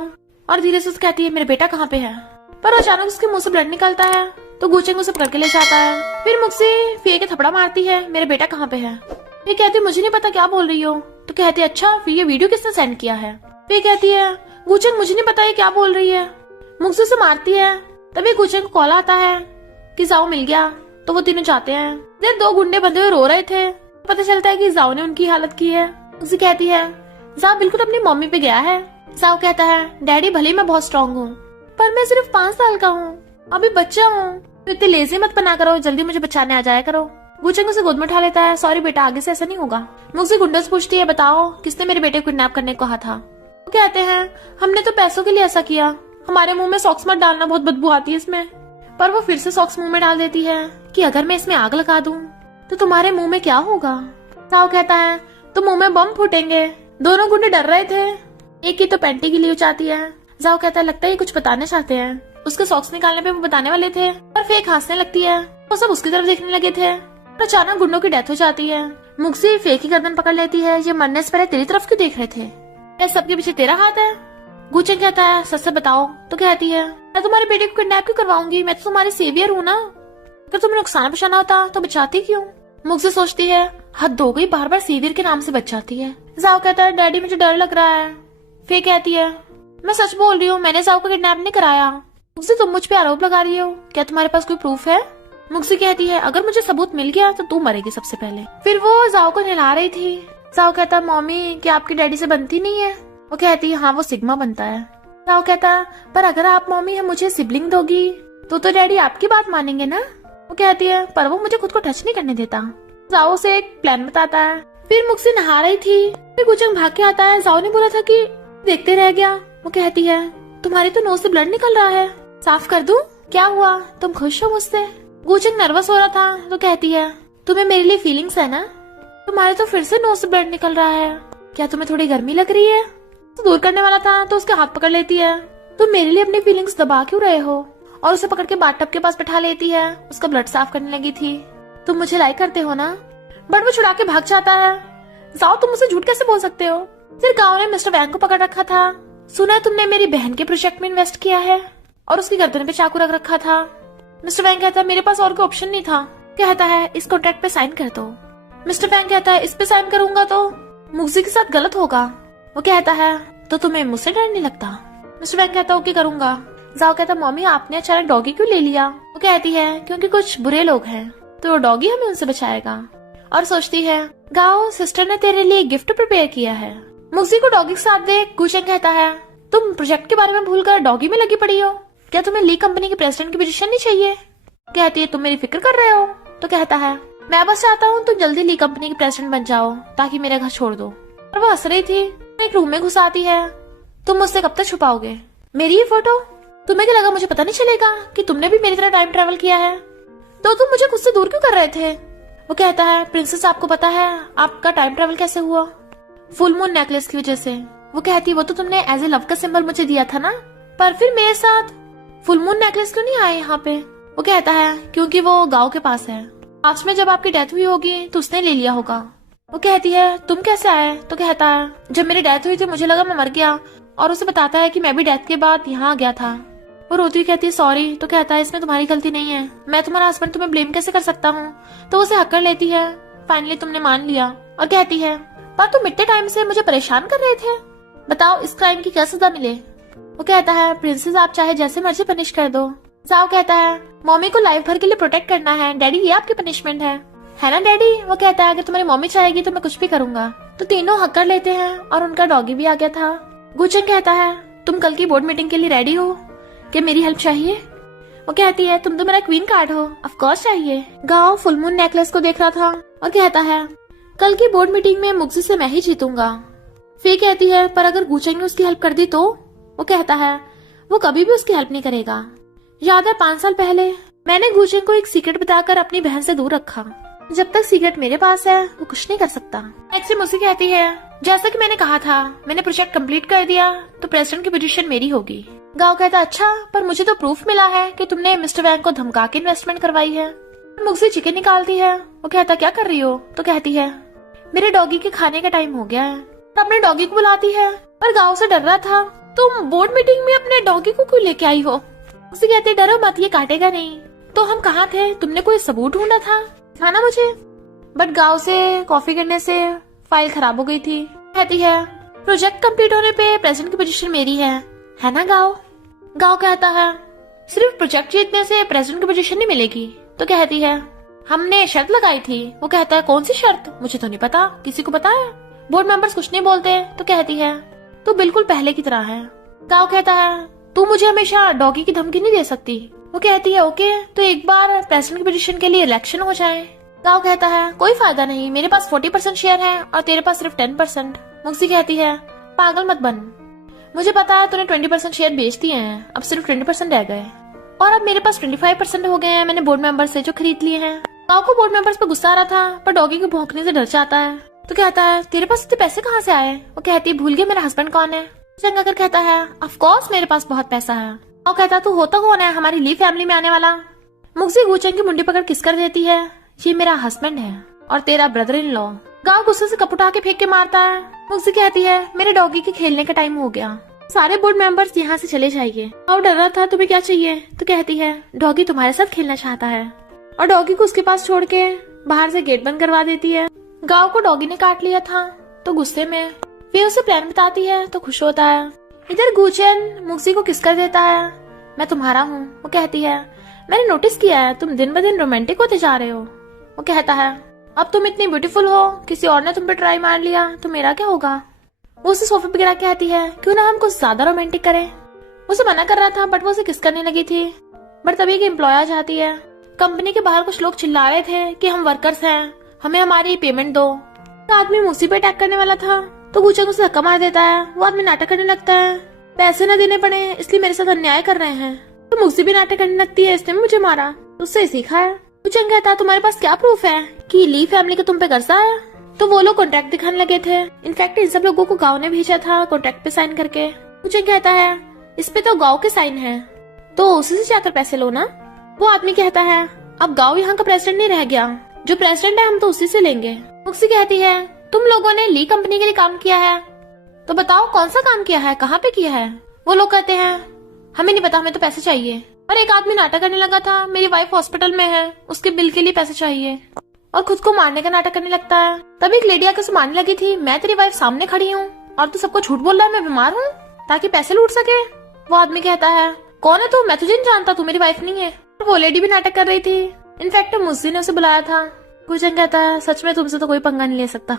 और धीरे से कहती है मेरा बेटा कहाँ पे है? पर अचानक उसके मुंह से ब्लड निकलता है तो गुचेंग उसे पकड़ के ले जाता है। फिर मुक्सी फे के थपड़ा मारती है, मेरा बेटा कहाँ पे है? फे कहती है मुझे नहीं पता क्या बोल रही हो। तो कहती है अच्छा फिर ये वीडियो किसने सेंड किया है? फे कहती है गुचेंग मुझे नहीं पता ये क्या बोल रही है। मुक्सी से मारती है। तभी गुचेंग को कॉल आता है कि जाओ मिल गया। तो वो तीनों जाते हैं। जब दो गुंडे बंधे हुए रो रहे थे, पता चलता है कि जाओ ने उनकी हालत की है। मुक्सी कहती है जाओ बिल्कुल अपनी मम्मी पे गया है। जाओ कहता है डैडी भले ही मैं बहुत स्ट्रॉन्ग हूँ पर मैं सिर्फ 5 साल का हूँ, अभी बच्चा हूँ, तो इतने लेजी मत बना करो, जल्दी मुझे बचाने आ जाया करो। गुचेंग उसे गोद में उठा लेता है, सॉरी बेटा आगे से ऐसा नहीं होगा। मुक्सी गुंडों से पूछती है बताओ किसने मेरे बेटे को किडनैप करने को कहा था? वो कहते हैं हमने तो पैसों के लिए ऐसा किया, हमारे मुंह में सॉक्स मत डालना बहुत बदबू आती है इसमें। पर वो फिर से सॉक्स मुंह में डाल देती है कि अगर मैं इसमें आग लगा दूं तो तुम्हारे मुंह में क्या होगा? जाओ कहता है तो मुंह में बम फूटेंगे। दोनों गुंडे डर रहे थे, एक की तो पैंटी गिली हो जाती है। जाओ कहता है लगता है ये कुछ बताने चाहते हैं। उसके सॉक्स निकालने पे वो बताने वाले थे पर फेक हंसने लगती है। वो सब उसकी तरफ देखने लगे थे। तो अचानक गुंडों की डेथ हो जाती है। मुक्सी फेक की गर्दन पकड़ लेती है, ये मरने से पहले तेरी तरफ क्यों देख रहे थे? क्या सबके पीछे तेरा हाथ है? गुचेंग कहता है सच से बताओ। तो कहती है मैं तुम्हारे बेटे को किडनैप क्यों करवाऊंगी, मैं तो तुम्हारी सेवियर हूँ ना। अगर तुम्हें नुकसान पहुंचाना होता तो बचाती क्यों? मुक्सी सोचती है हद हो गई, बार बार सेवियर के नाम से बच जाती है। जाओ कहता है डैडी मुझे डर लग रहा है। फे कहती है मैं सच बोल रही हूँ, मैंने जाओ को किडनैप नहीं कराया। मुक्सी तुम मुझ पे आरोप लगा रही हो, क्या तुम्हारे पास कोई प्रूफ है? मुक्सी कहती है अगर मुझे सबूत मिल गया तो तू मरेगी सबसे पहले। फिर वो जाओ को नहला रही थी। जाओ कहता मम्मी क्या आपकी डैडी से बनती नहीं है? वो कहती है हाँ वो सिग्मा बनता है। जाओ कहता पर अगर आप मम्मी मुझे सिबलिंग दोगी तो डैडी आपकी बात मानेंगे ना? वो कहती है पर वो मुझे खुद को टच नहीं करने देता। जाओ से एक प्लान बताता है। फिर मुक्सी नहा रही थी, फिर गुचेंग भाग के आता है। जाओ ने बोला था कि देखते रह गया। वो कहती है तुम्हारी तो नोज से ब्लड निकल रहा है, साफ कर दूं? क्या हुआ, तुम खुश हो मुझसे? गुचेंग नर्वस हो रहा था तो कहती है तुम्हें मेरे लिए फीलिंग्स है ना? तुम्हारे तो फिर से नोज से ब्लड निकल रहा है, क्या तुम्हें थोड़ी गर्मी लग रही है? तो दूर करने वाला था तो उसके हाथ पकड़ लेती है। तुम मेरे लिए अपनी फीलिंग्स दबा क्यों रहे हो? और उसे पकड़ के बाथटब के पास बैठा लेती है। उसका ब्लड साफ करने लगी थी। तुम मुझे लाइक करते हो ना? बट वो छुड़ा के भाग जाता है। जाओ तुम मुझसे झूठ कैसे बोल सकते हो? फिर गांव ने मिस्टर वैंग को पकड़ रखा था। सुना है तुमने मेरी बहन के प्रोजेक्ट में इन्वेस्ट किया है और उसकी गर्दन पे चाकू रख रखा था। मिस्टर वैंग कहता है मेरे पास और कोई ऑप्शन नहीं था। कहता है इस कॉन्ट्रैक्ट पे साइन कर दो। मिस्टर वैंग कहता है इस पे साइन करूंगा तो मुक्सी के साथ गलत होगा। वो कहता है तो तुम्हें मुझसे डर नहीं लगता? मिस्टर वैंग कहता ओके करूंगा। जाओ कहता मम्मी आपने अचानक डॉगी क्यों ले लिया? वो कहती है क्योंकि कुछ बुरे लोग हैं तो डॉगी हमें उनसे बचाएगा। और सोचती है गाओ सिस्टर ने तेरे लिए गिफ्ट प्रिपेयर किया है। मुक्सी को डॉगी के साथ देख गुचेंग कहता है तुम प्रोजेक्ट के बारे में भूलकर डॉगी में लगी पड़ी हो, क्या तुम्हें ली कंपनी के प्रेसिडेंट की पोजीशन नहीं चाहिए? कहती है तुम मेरी फिक्र कर रहे हो? तो कहता है मैं बस चाहता हूँ तुम जल्दी ली कंपनी के प्रेसिडेंट बन जाओ ताकि मेरा घर छोड़ दो। और वो हंस रही थी। एक रूम में घुस आती है। तुम मुझसे कब तक छुपाओगे मेरी ये फोटो? तुम्हें क्या लगा मुझे पता नहीं चलेगा कि तुमने भी मेरी तरह टाइम ट्रेवल किया है? तो तुम मुझे खुद से दूर क्यों कर रहे थे? वो कहता है प्रिंसेस आपको पता है आपका टाइम ट्रेवल कैसे हुआ? फुल मून नेकलेस की वजह से। वो कहती वो तो तुमने एज ए लव का सिंबल मुझे दिया था ना, पर फिर मेरे साथ फुल मून नेकलेस क्यों नहीं आए यहाँ पे? वो कहता है क्योंकि वो गांव के पास है, लास्ट में जब आपकी डेथ हुई होगी तो उसने ले लिया होगा। वो कहती है तुम कैसे आए? तो कहता है जब मेरी डेथ हुई थी मुझे लगा मैं मर गया। और उसे बताता है कि मैं भी डेथ के बाद यहाँ आ गया था। वो रोती हुई कहती है सॉरी। तो कहता है इसमें तुम्हारी गलती नहीं है, मैं तुम्हारा हस्बैंड, तुम्हें ब्लेम कैसे कर सकता हूँ? तो उसे हक कर लेती है। फाइनली तुमने मान लिया। और कहती है पर तुम इतने टाइम से मुझे परेशान कर रहे थे, बताओ इस क्राइम की क्या सजा मिले? वो कहता है प्रिंसेस आप चाहे जैसे मर्जी पनिश कर दो। जाओ कहता है मम्मी को लाइफ भर के लिए प्रोटेक्ट करना है डैडी, ये आपकी पनिशमेंट है ना डैडी? वो कहता है अगर तुम्हारी मम्मी चाहेगी तो मैं कुछ भी करूंगा। तो तीनों हक कर लेते हैं और उनका डॉगी भी आ गया था। गुचेंग कहता है तुम कल की बोर्ड मीटिंग के लिए रेडी हो? क्या मेरी हेल्प चाहिए? वो कहती है तुम तो मेरा क्वीन कार्ड हो, ऑफ कोर्स चाहिए। गाओ फुल मून नेकलेस को देख रहा था और कहता है कल की बोर्ड मीटिंग में मुक्सी से मैं ही जीतूंगा। फे कहती है पर अगर गुचेंग ने उसकी हेल्प कर दी तो? वो कहता है वो कभी भी उसकी हेल्प नहीं करेगा। याद है 5 साल पहले मैंने गुचेंग को एक सीक्रेट बताकर अपनी बहन से दूर रखा। जब तक सीक्रेट मेरे पास है वो कुछ नहीं कर सकता। एक्सी मुझसे कहती है जैसा कि मैंने कहा था, मैंने प्रोजेक्ट कंप्लीट कर दिया तो प्रेसिडेंट की पोजीशन मेरी होगी। गाओ कहता अच्छा, पर मुझे तो प्रूफ मिला है कि तुमने मिस्टर वैंग को धमका के इन्वेस्टमेंट करवाई है। मुझसे चिकन निकालती है। वो कहता क्या कर रही हो? तो कहती है मेरे डॉगी के खाने का टाइम हो गया है। तो अपने डॉगी को बुलाती है, पर गाओ से डर रहा था। तुम बोर्ड मीटिंग में अपने डॉगी को क्यों लेके आई हो? उसे कहते डरो मत, ये काटेगा नहीं। तो हम कहाँ थे? तुमने कोई सबूत ढूंढा था ना मुझे? बट गाओ से कॉफी करने से फाइल खराब हो गई थी। कहती है प्रोजेक्ट कंप्लीट होने पे प्रेसिडेंट की पोजीशन मेरी है ना गाओ? गाओ कहता है सिर्फ प्रोजेक्ट जीतने से प्रेसिडेंट की पोजीशन नहीं मिलेगी। तो कहती है हमने शर्त लगाई थी। वो कहता है कौन सी शर्त? मुझे तो नहीं पता, किसी को पता है? बोर्ड मेंबर्स कुछ नहीं बोलते। तो कहती है तू बिल्कुल पहले की तरह है। गाओ कहता है तू मुझे हमेशा डॉगी की धमकी नहीं दे सकती। वो कहती है ओके, तो एक बार प्रेसिडेंट की पोजीशन के लिए इलेक्शन हो जाए। गाओ कहता है कोई फायदा नहीं, मेरे पास 40% शेयर है और तेरे पास सिर्फ 10%। मुक्सी कहती है पागल मत बन, मुझे पता है तूने 20% शेयर बेच दिए हैं, अब सिर्फ 20% रह गए और अब मेरे पास 25% हो गए हैं, मैंने बोर्ड मेंबर से जो खरीद लिए हैं। गाओ को बोर्ड मेंबर्स पे गुस्सा आ रहा था, पर डॉगी के भौंकने से डर जाता है। तो कहता है तेरे पास इतने पैसे कहाँ से आए? वो कहती है भूल गया मेरा हस्बैंड कौन है? चंगाकर कहता है ऑफ कोर्स मेरे पास बहुत पैसा है। गाओ कहता तू होता कौन है हमारी ली फैमिली में आने वाला? मुक्सी गूचेंग की मुंडी पकड़ किस कर देती है, ये मेरा हस्बैंड है और तेरा ब्रदर इन लॉ। गाओ गुस्से से कप उठा के फेंक के मारता है। मुक्सी कहती है मेरे डॉगी के खेलने का टाइम हो गया, सारे बोर्ड मेंबर्स यहाँ से चले जाइए। गाओ डर रहा था तुम्हें क्या चाहिए? तो कहती है डॉगी तुम्हारे साथ खेलना चाहता है और डॉगी को उसके पास छोड़ के बाहर से गेट बंद करवा देती है। गाओ को डॉगी ने काट लिया था तो गुस्से में वे उसे प्लान बताती है तो खुश होता है। इधर गूचेन मुक्सी को किस कर देता है, मैं तुम्हारा हूँ। वो कहती है मैंने नोटिस किया है तुम दिन ब दिन रोमांटिक होते जा रहे हो। वो कहता है अब तुम इतनी ब्यूटीफुल हो, किसी और ने तुम पे ट्राई मार लिया तो मेरा क्या होगा? वो उसे सोफे पे गिरा कहती है क्यों ना हम कुछ ज्यादा रोमांटिक करें। उसे मना कर रहा था बट वो उसे किस करने लगी थी। बट तभी एक एम्प्लॉय आ जाती है। कंपनी के बाहर कुछ लोग चिल्ला रहे थे कि हम वर्कर्स हैं, हमें हमारी पेमेंट दो। तो आदमी मुक्सी पे अटैक करने वाला था तो गूचेंग उसे धक्का मार देता है। वो आदमी नाटक करने लगता है, पैसे न देने पड़े इसलिए मेरे साथ अन्याय कर रहे हैं। तो मुक्सी भी नाटक करने लगती है, इसने मुझे मारा, उससे सीखा है। गूचेंग कहता है तुम्हारे पास क्या प्रूफ है कि ली फैमिली का तुम पे कर्जा है? तो वो लोग कॉन्ट्रैक्ट दिखाने लगे थे। इनफैक्ट इन सब लोगों को गाँव ने भेजा था कॉन्ट्रैक्ट पे साइन करके। गूचेंग कहता है इस पे तो गाँव के साइन है, तो उसी से जाकर पैसे लो ना। वो आदमी कहता है अब गाँव यहाँ का प्रेसिडेंट नहीं रह गया, जो प्रेसिडेंट है हम तो उसी से लेंगे। मुक्सी कहती है तुम लोगों ने ली कंपनी के लिए काम किया है, तो बताओ कौन सा काम किया है, कहाँ पे किया है? वो लोग कहते हैं हमें नहीं पता, हमें तो पैसे चाहिए। और एक आदमी नाटक करने लगा था मेरी वाइफ हॉस्पिटल में है, उसके बिल के लिए पैसे चाहिए, और खुद को मारने का नाटक करने लगता है। तभी एक लेडी आकर उसे मारने लगी थी, मैं तेरी वाइफ सामने खड़ी हूँ और तू सबको झूठ बोल रहा है मैं बीमार हूँ ताकि पैसे लूट सके। वो आदमी कहता है कौन है तू? मैं तुझे नहीं जानता, तू मेरी वाइफ नहीं है। वो लेडी भी नाटक कर रही थी। इनफैक्ट मुझसे ने उसे बुलाया था। गूचेंग कहता है सच में तुमसे तो कोई पंगा नहीं ले सकता।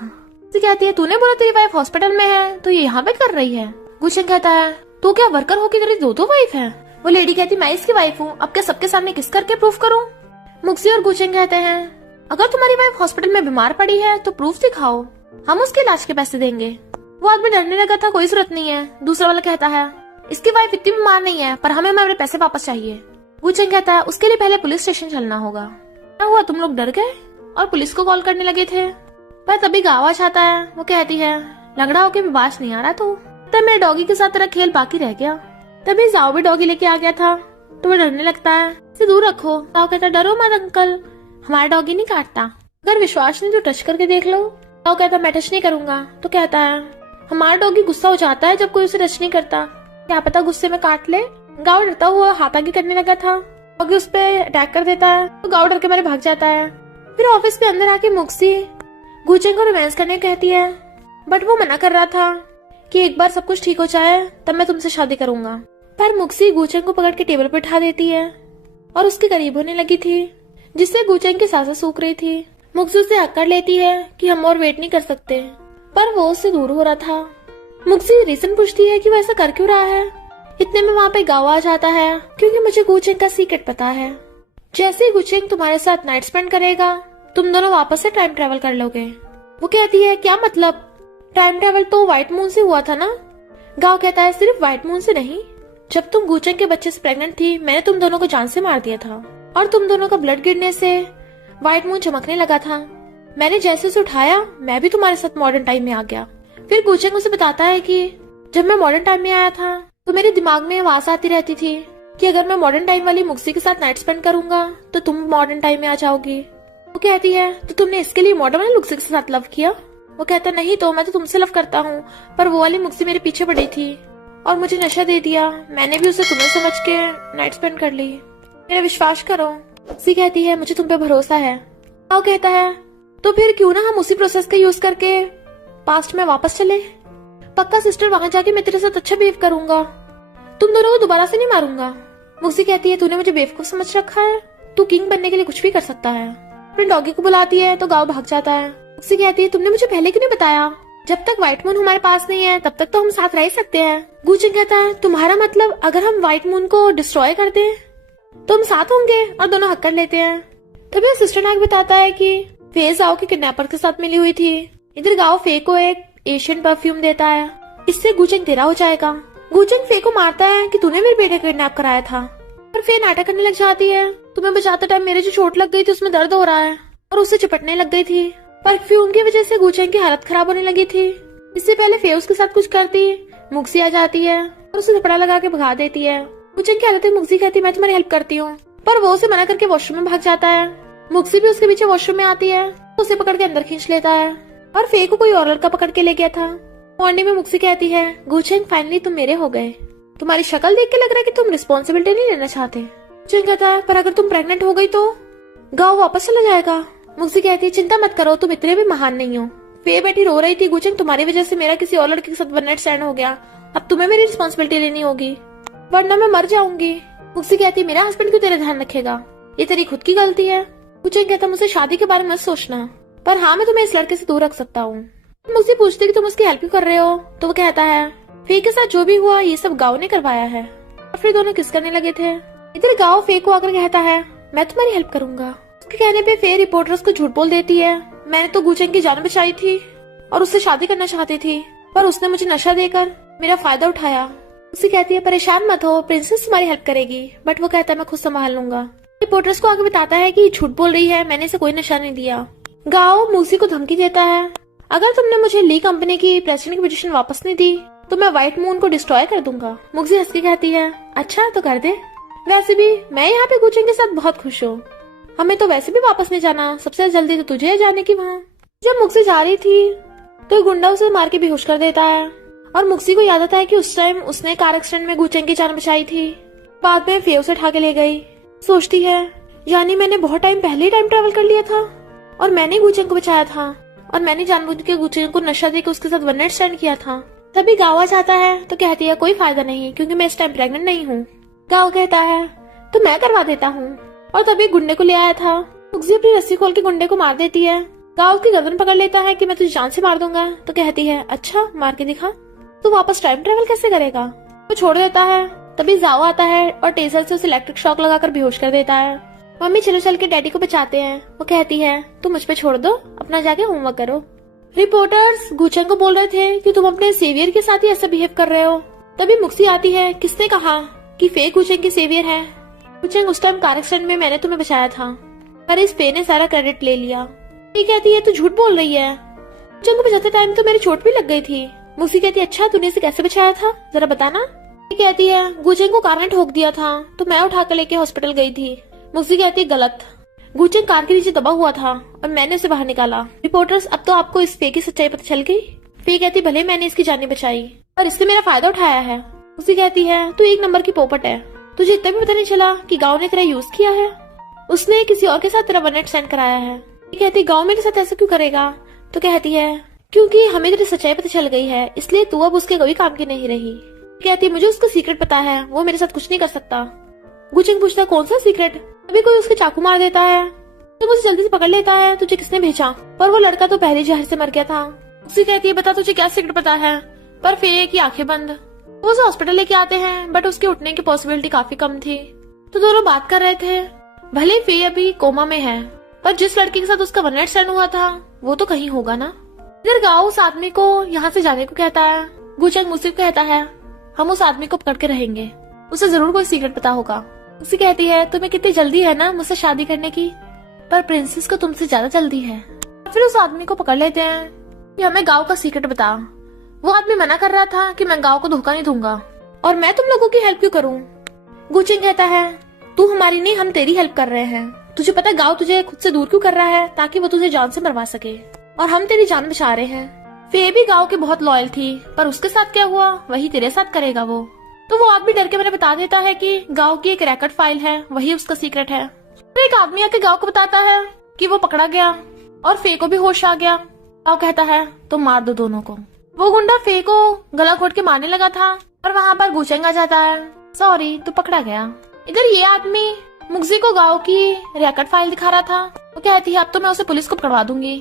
कहती है तूने बोला तेरी वाइफ हॉस्पिटल में है तो ये यहाँ पे कर रही है। गूचेंग कहता है तू क्या वर्कर हो कि तेरी दो वाइफ है? वो लेडी कहती मैं इसकी वाइफ हूँ, अब क्या सबके सामने किस करके प्रूफ करूँ? मुक्सी और गूचेंग कहते हैं अगर तुम्हारी वाइफ हॉस्पिटल में बीमार पड़ी है तो प्रूफ दिखाओ, हम उसके इलाज के पैसे देंगे। वो आदमी डरने लगा था, कोई जरूरत नहीं है। दूसरा वाला कहता है इसकी वाइफ इतनी बीमार नहीं है पर हमें हमारे पैसे वापस चाहिए। गूचेंग कहता है उसके लिए पहले पुलिस स्टेशन चलना होगा। क्या हुआ तुम लोग डर गए और पुलिस को कॉल करने लगे थे? पर तभी गाँव आ जाता है। वो कहती है लंगड़ा होके भी बाज नहीं आ रहा तो तब मेरे डॉगी के साथ तेरा खेल बाकी रह गया। तभी जाओ भी डॉगी लेके आ गया था तो वो डरने लगता है, इसे दूर रखो। जाओ कहता डरो मत अंकल, हमारा डॉगी नहीं काटता, अगर विश्वास नहीं तो टच करके देख लो। जाओ कहता मैं टच नहीं करूंगा। तो कहता है हमारा डॉगी गुस्सा हो जाता है जब कोई उसे टच नहीं करता, क्या पता गुस्से में काट ले। गाँव डरता हुआ हाथ आगे करने लगा था, डॉगी उस पर अटैक कर देता है तो गाँव डर के मारे भाग जाता है। फिर ऑफिस के अंदर आके मुक्सी गूचेंग को रोमांस करने कहती है, बट वो मना कर रहा था कि एक बार सब कुछ ठीक हो जाए तब मैं तुमसे शादी करूंगा। पर मुक्सी गूचेंग को पकड़ के टेबल पर उठा देती है और उसके करीब होने लगी थी, जिससे गूचेंग की सांसें सूख रही थी। मुक्सी उसे अक्कड़ लेती है कि हम और वेट नहीं कर सकते, पर वो उससे दूर हो रहा था। मुक्सी रीजन पूछती है कि वो ऐसा कर क्यों रहा है। इतने में वहाँ पे गाँव आ जाता है, क्योंकि मुझे गूचेंग का सीक्रेट पता है। जैसे ही गूचेंग तुम्हारे साथ नाइट स्पेंड करेगा तुम दोनों वापस से टाइम ट्रेवल कर लोगे। वो कहती है क्या मतलब? टाइम ट्रेवल तो व्हाइट मून से हुआ था ना? गाँव कहता है सिर्फ व्हाइट मून से नहीं, जब तुम गूचेंग के बच्चे से प्रेग्नेंट थी मैंने तुम दोनों को जान से मार दिया था और तुम दोनों का ब्लड गिरने से व्हाइट मून चमकने लगा था। मैंने जैसे उसे उठाया मैं भी तुम्हारे साथ मॉडर्न टाइम में आ गया। फिर गुचेंग उसे बताता है कि जब मैं मॉडर्न टाइम में आया था तो मेरे दिमाग में आवाज आती रहती थी कि अगर मैं मॉडर्न टाइम वाली मुक्सी के साथ नाइट स्पेंड करूंगा तो तुम मॉडर्न टाइम में आ जाओगी। वो कहती है तो तुमने इसके लिए मॉडर्न वाली मुक्सी के साथ लव किया? वो कहता नहीं तो मैं तो तुमसे लव करता हूँ, पर वो वाली मुक्सी मेरे पीछे पड़ी थी और मुझे नशा दे दिया। मैंने भी उसे तुम्हें समझ के नाइट स्पेंड कर ली। मेरा विश्वास करो। मुक्सी कहती है मुझे तुम पे भरोसा है। वो कहता है तो फिर क्यों ना हम उसी प्रोसेस का यूज करके पास्ट में वापस चले। पक्का सिस्टर, वहां जाके मैं तेरे साथ अच्छा बिहेव करूंगा, तुम दोनों को दोबारा से नहीं मारूंगा। मुक्सी कहती है तूने मुझे बेवकूफ समझ रखा है, तू किंग बनने के लिए कुछ भी कर सकता है। अपने डॉगी को बुलाती है तो गाँव भाग जाता है। मुक्सी कहती है तुमने मुझे पहले क्यों नहीं बताया? जब तक व्हाइट मून हमारे पास नहीं है तब तक तो हम साथ रह ही सकते हैं। गुचेंग कहता है तुम्हारा मतलब अगर हम व्हाइट मून को डिस्ट्रॉय कर दें तो हम साथ होंगे और दोनों हक कर लेते हैं। तभी सिस्टर नाग बताता है कि फे जाओ के किडनैपर के साथ मिली हुई थी। इधर गाँव फे को एक एशियन परफ्यूम देता है, इससे गुचेंग तेरा हो जाएगा। गुचेंग फे को मारता है कि तूने मेरे बेटे को किडनैप कराया था, पर फे नाटक करने लग जाती है तुम्हें बचाते टाइम मेरे जो चोट लग गई थी उसमें दर्द हो रहा है, और उससे चिपटने लग गई थी। परफ्यूम की वजह से गुचेंग की हालत खराब होने लगी थी। इससे पहले फे उसके साथ कुछ करती, मुक्सी आ जाती है और उसे थपड़ा लगा के भगा देती है। गुचेंग की हालत में मुक्सी कहती है मैं तुम्हारी हेल्प करती हूँ, पर वो उसे मना करके वॉशरूम में भाग जाता है। मुक्सी भी उसके पीछे वॉशरूम में आती है, उसे पकड़ के अंदर खींच लेता है और फे को कोई और लड़का पकड़ के ले गया था। मॉर्निंग में मुक्सी कहती है गुचेंग फाइनली तुम मेरे हो गए, तुम्हारी शक्ल देख के लग रहा है कि तुम रिस्पॉन्सिबिलिटी नहीं लेना चाहते। गुचेंग कहता है पर अगर तुम प्रेग्नेंट हो गई तो गाँव वापस चला जाएगा। मुक्सी कहती है चिंता मत करो, तुम इतने भी महान नहीं हो। फे बैठी रो रही थी गुचेंग तुम्हारी वजह से मेरा किसी और लड़के के साथ वन नाइट स्टैंड हो गया, अब तुम्हें मेरी रिस्पॉन्सिबिलिटी लेनी होगी वरना मैं मर जाऊंगी। मुक्सी कहती है मेरा हस्बैंड क्यों तेरा ध्यान रखेगा, ये तेरी खुद की गलती है। गुचेंग कहता मुझसे शादी के बारे में मत सोचना, पर हाँ मैं तुम्हें इस लड़के से दूर रख सकता हूँ। मुझसे पूछती कि तुम उसकी हेल्प क्यों कर रहे हो, तो वो कहता है फे के साथ जो भी हुआ ये सब गाँव ने करवाया है, और फिर दोनों किस करने लगे थे। इधर गाँव फे को आकर कहता है मैं तुम्हारी हेल्प करूंगा। उसके कहने पे फे रिपोर्टर्स को झूठ बोल देती है मैंने तो गुचेंग की जान बचाई थी और उससे शादी करना चाहती थी, पर उसने मुझे नशा देकर मेरा फायदा उठाया। उसे कहती है परेशान मत हो, प्रिंसेस तुम्हारी हेल्प करेगी। बट वो कहता है मैं खुद संभाल लूंगा। रिपोर्टर्स को आगे बताता है कि झूठ बोल रही है, मैंने इसे कोई नशा नहीं दिया। गाओ मुक्सी को धमकी देता है अगर तुमने मुझे ली कंपनी की प्रेसिडेंट की पोजीशन वापस नहीं दी तो मैं व्हाइट मून को डिस्ट्रॉय कर दूंगा। मुक्सी हंस के कहती है अच्छा तो कर दे, वैसे भी मैं यहाँ पे गुचेंग के साथ बहुत खुश हूँ, हमें तो वैसे भी वापस नहीं जाना, सबसे जल्दी तो तुझे है जाने की वहाँ। जब मुक्सी जा रही थी तो गुंडा उसे मार के बेहोश कर देता है और मुक्सी को याद आता है कि उस टाइम उसने कार एक्सीडेंट में गुचेंग की जान बचाई थी। बाद में फे उसे उठा के ले गई। सोचती है यानी मैंने बहुत टाइम पहले ही टाइम ट्रेवल कर लिया था और मैंने गुचेंग को बचाया था और मैंने जानबूझ के गुचेंग को नशा देकर उसके साथ वन नाइट स्टैंड किया था। तभी गाँव आ जाता है तो कहती है कोई फायदा नहीं क्योंकि मैं इस टाइम प्रेग्नेंट नहीं हूँ। गाँव कहता है तो मैं करवा देता हूँ, और तभी गुंडे को ले आया था। मुक्सी अपनी रस्सी खोल के गुंडे को मार देती है। गाँव की गर्दन पकड़ लेता है कि मैं तुझे जान से मार दूंगा, तो कहती है अच्छा मार के दिखा, तो वापस टाइम ट्रेवल कैसे करेगा। तो छोड़ देता है। तभी जाओ आता है और टेजर से उसे इलेक्ट्रिक शॉक लगाकर बेहोश कर देता है। मम्मी चलो चल के डैडी को बचाते हैं। वो कहती है तुम मुझ पे छोड़ दो, अपना जाके होमवर्क करो। रिपोर्टर्स गुचेंग को बोल रहे थे कि तुम अपने सेवियर के साथ ही ऐसा बिहेव कर रहे हो। तभी मुक्सी आती है किसने कहा कि फे गुचेंग की सेवियर है। गुचेंग उस टाइम कार एक्सीडेंट में मैंने तुम्हें बचाया था, पर इस फे ने सारा क्रेडिट ले लिया। ये कहती है तू झूठ बोल रही है, गुचेंग को बचाते टाइम तो मेरी चोट भी लग गई थी। मुक्सी कहती है अच्छा तूने इसे कैसे बचाया था जरा बताना। ये कहती है गुचेंग को कार ने ठोक दिया था तो मैं उठाकर लेके हॉस्पिटल गई थी। मुक्सी कहती है गलत, गुचेंग कार के नीचे दबा हुआ था और मैंने उसे बाहर निकाला। रिपोर्टर्स अब तो आपको इस फे की सच्चाई पता चल गई। फे कहती भले मैंने इसकी जान बचाई पर इससे मेरा फायदा उठाया है। मुक्सी कहती है तू एक नंबर की पोपट है, तुझे इतना भी पता नहीं चला कि गाँव ने तेरा यूज किया है, उसने किसी और के साथ तेरा वन नाइट स्टैंड कराया है। ये कहती गाँव मेरे साथ ऐसा क्यों करेगा, तो कहती है क्योंकि हमें तेरी सच्चाई पता चल गई है इसलिए तू अब उसके कोई काम की नहीं रही। कहती मुझे उसका सीक्रेट पता है, वो मेरे साथ कुछ नहीं कर सकता। गुचेंग पूछता कौन सा सीक्रेट। अभी कोई उसके चाकू मार देता है तो मुझे जल्दी से पकड़ लेता है तुझे किसने भेजा, पर वो लड़का तो पहले जहर से मर गया था। उसे कहती है बता तुझे क्या सीक्रेट पता है, पर फे की आंखें बंद। वो उसे हॉस्पिटल लेके आते हैं बट उसके उठने की पॉसिबिलिटी काफी कम थी। तो दोनों बात कर रहे थे। भले फे अभी कोमा में है पर जिस लड़के के साथ उसका वन नाइट स्टैंड हुआ था वो तो कहीं होगा ना। इधर गाँव उस आदमी को यहाँ से जाने को कहता है। गुचेंग मुझसे कहता है हम उस आदमी को पकड़ के रहेंगे, उसे जरूर कोई सीक्रेट पता होगा। उसे कहती है तुम्हें कितनी जल्दी है ना मुझसे शादी करने की, पर प्रिंसेस को तुमसे ज्यादा जल्दी है। फिर उस आदमी को पकड़ लेते हैं कि हमें गाँव का सीक्रेट बता। वो आदमी मना कर रहा था कि मैं गाँव को धोखा नहीं दूंगा और मैं तुम लोगों की हेल्प क्यों करूं। गुचेंग कहता है तू हमारी नहीं, हम तेरी हेल्प कर रहे हैं। तुझे पता है गाँव तुझे खुद से दूर क्यों कर रहा है, ताकि वो तुझे जान से मरवा सके, और हम तेरी जान बचा रहे हैं। फे भी गाँव की बहुत लॉयल थी, पर उसके साथ क्या हुआ वही तेरे साथ करेगा वो। तो वो आदमी डर के मैंने बता देता है कि गाँव की एक रैकेट फाइल है, वही उसका सीक्रेट है। तो एक आदमी आके गाँव को बताता है कि वो पकड़ा गया और फे को भी होश आ गया। गाँव कहता है तो मार दो दोनों को। वो गुंडा फे को गला घोट के मारने लगा था और वहाँ पर गुचेंग आ जाता है, सॉरी तू पकड़ा गया। इधर ये आदमी मुगजी को गाँव की रैकेट फाइल दिखा रहा था। वो कहती है अब तो मैं उसे पुलिस को पकड़वा दूंगी।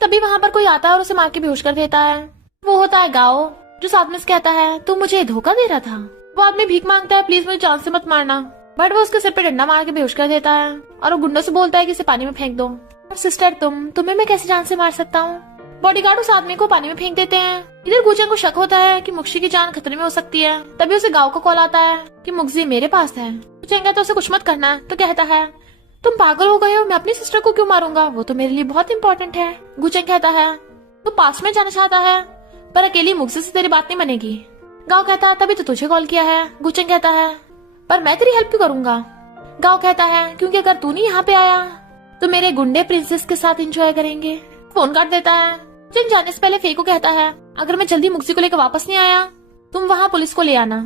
तभी वहाँ पर कोई आता है और उसे मार के बेहोश कर देता है। वो होता है गाँव, जो साथ में से कहता है तू मुझे धोखा दे रहा था। वो आदमी भीख मांगता है प्लीज मुझे जान से मत मारना, बट वो उसके सिर पे डंडा मार के बेहोश कर देता है और वो गुंडों से बोलता है कि इसे पानी में फेंक दो। सिस्टर तुम्हें मैं कैसे जान से मार सकता हूँ। बॉडीगार्ड उस आदमी को पानी में फेंक देते हैं। इधर गुचेंग को शक होता है कि मुक्शी की जान खतरे में हो सकती है। तभी उसे गाँव को कॉल आता है कि मुगजी मेरे पास है। गुचेंग कहता है उसे कुछ मत करना, तो कहता है तुम पागल हो गए हो, मैं अपनी सिस्टर को क्यों मारूंगा, वो तो मेरे लिए बहुत इंपॉर्टेंट है। गुचेंग कहता है तू पास में जाना चाहता है, पर अकेली मुगजी से तेरी बात नहीं बनेगी। गाँव कहता है तभी तो तुझे कॉल किया है। गुचेंग कहता है पर मैं तेरी हेल्प क्यों करूंगा। गाँव कहता है क्योंकि अगर तू नहीं यहाँ पे आया तो मेरे गुंडे प्रिंसेस के साथ एंजॉय करेंगे। फोन काट देता है। गुचेंग जाने से पहले फे को कहता है अगर मैं जल्दी मुगजी को लेकर वापस नहीं आया तुम वहाँ पुलिस को ले आना।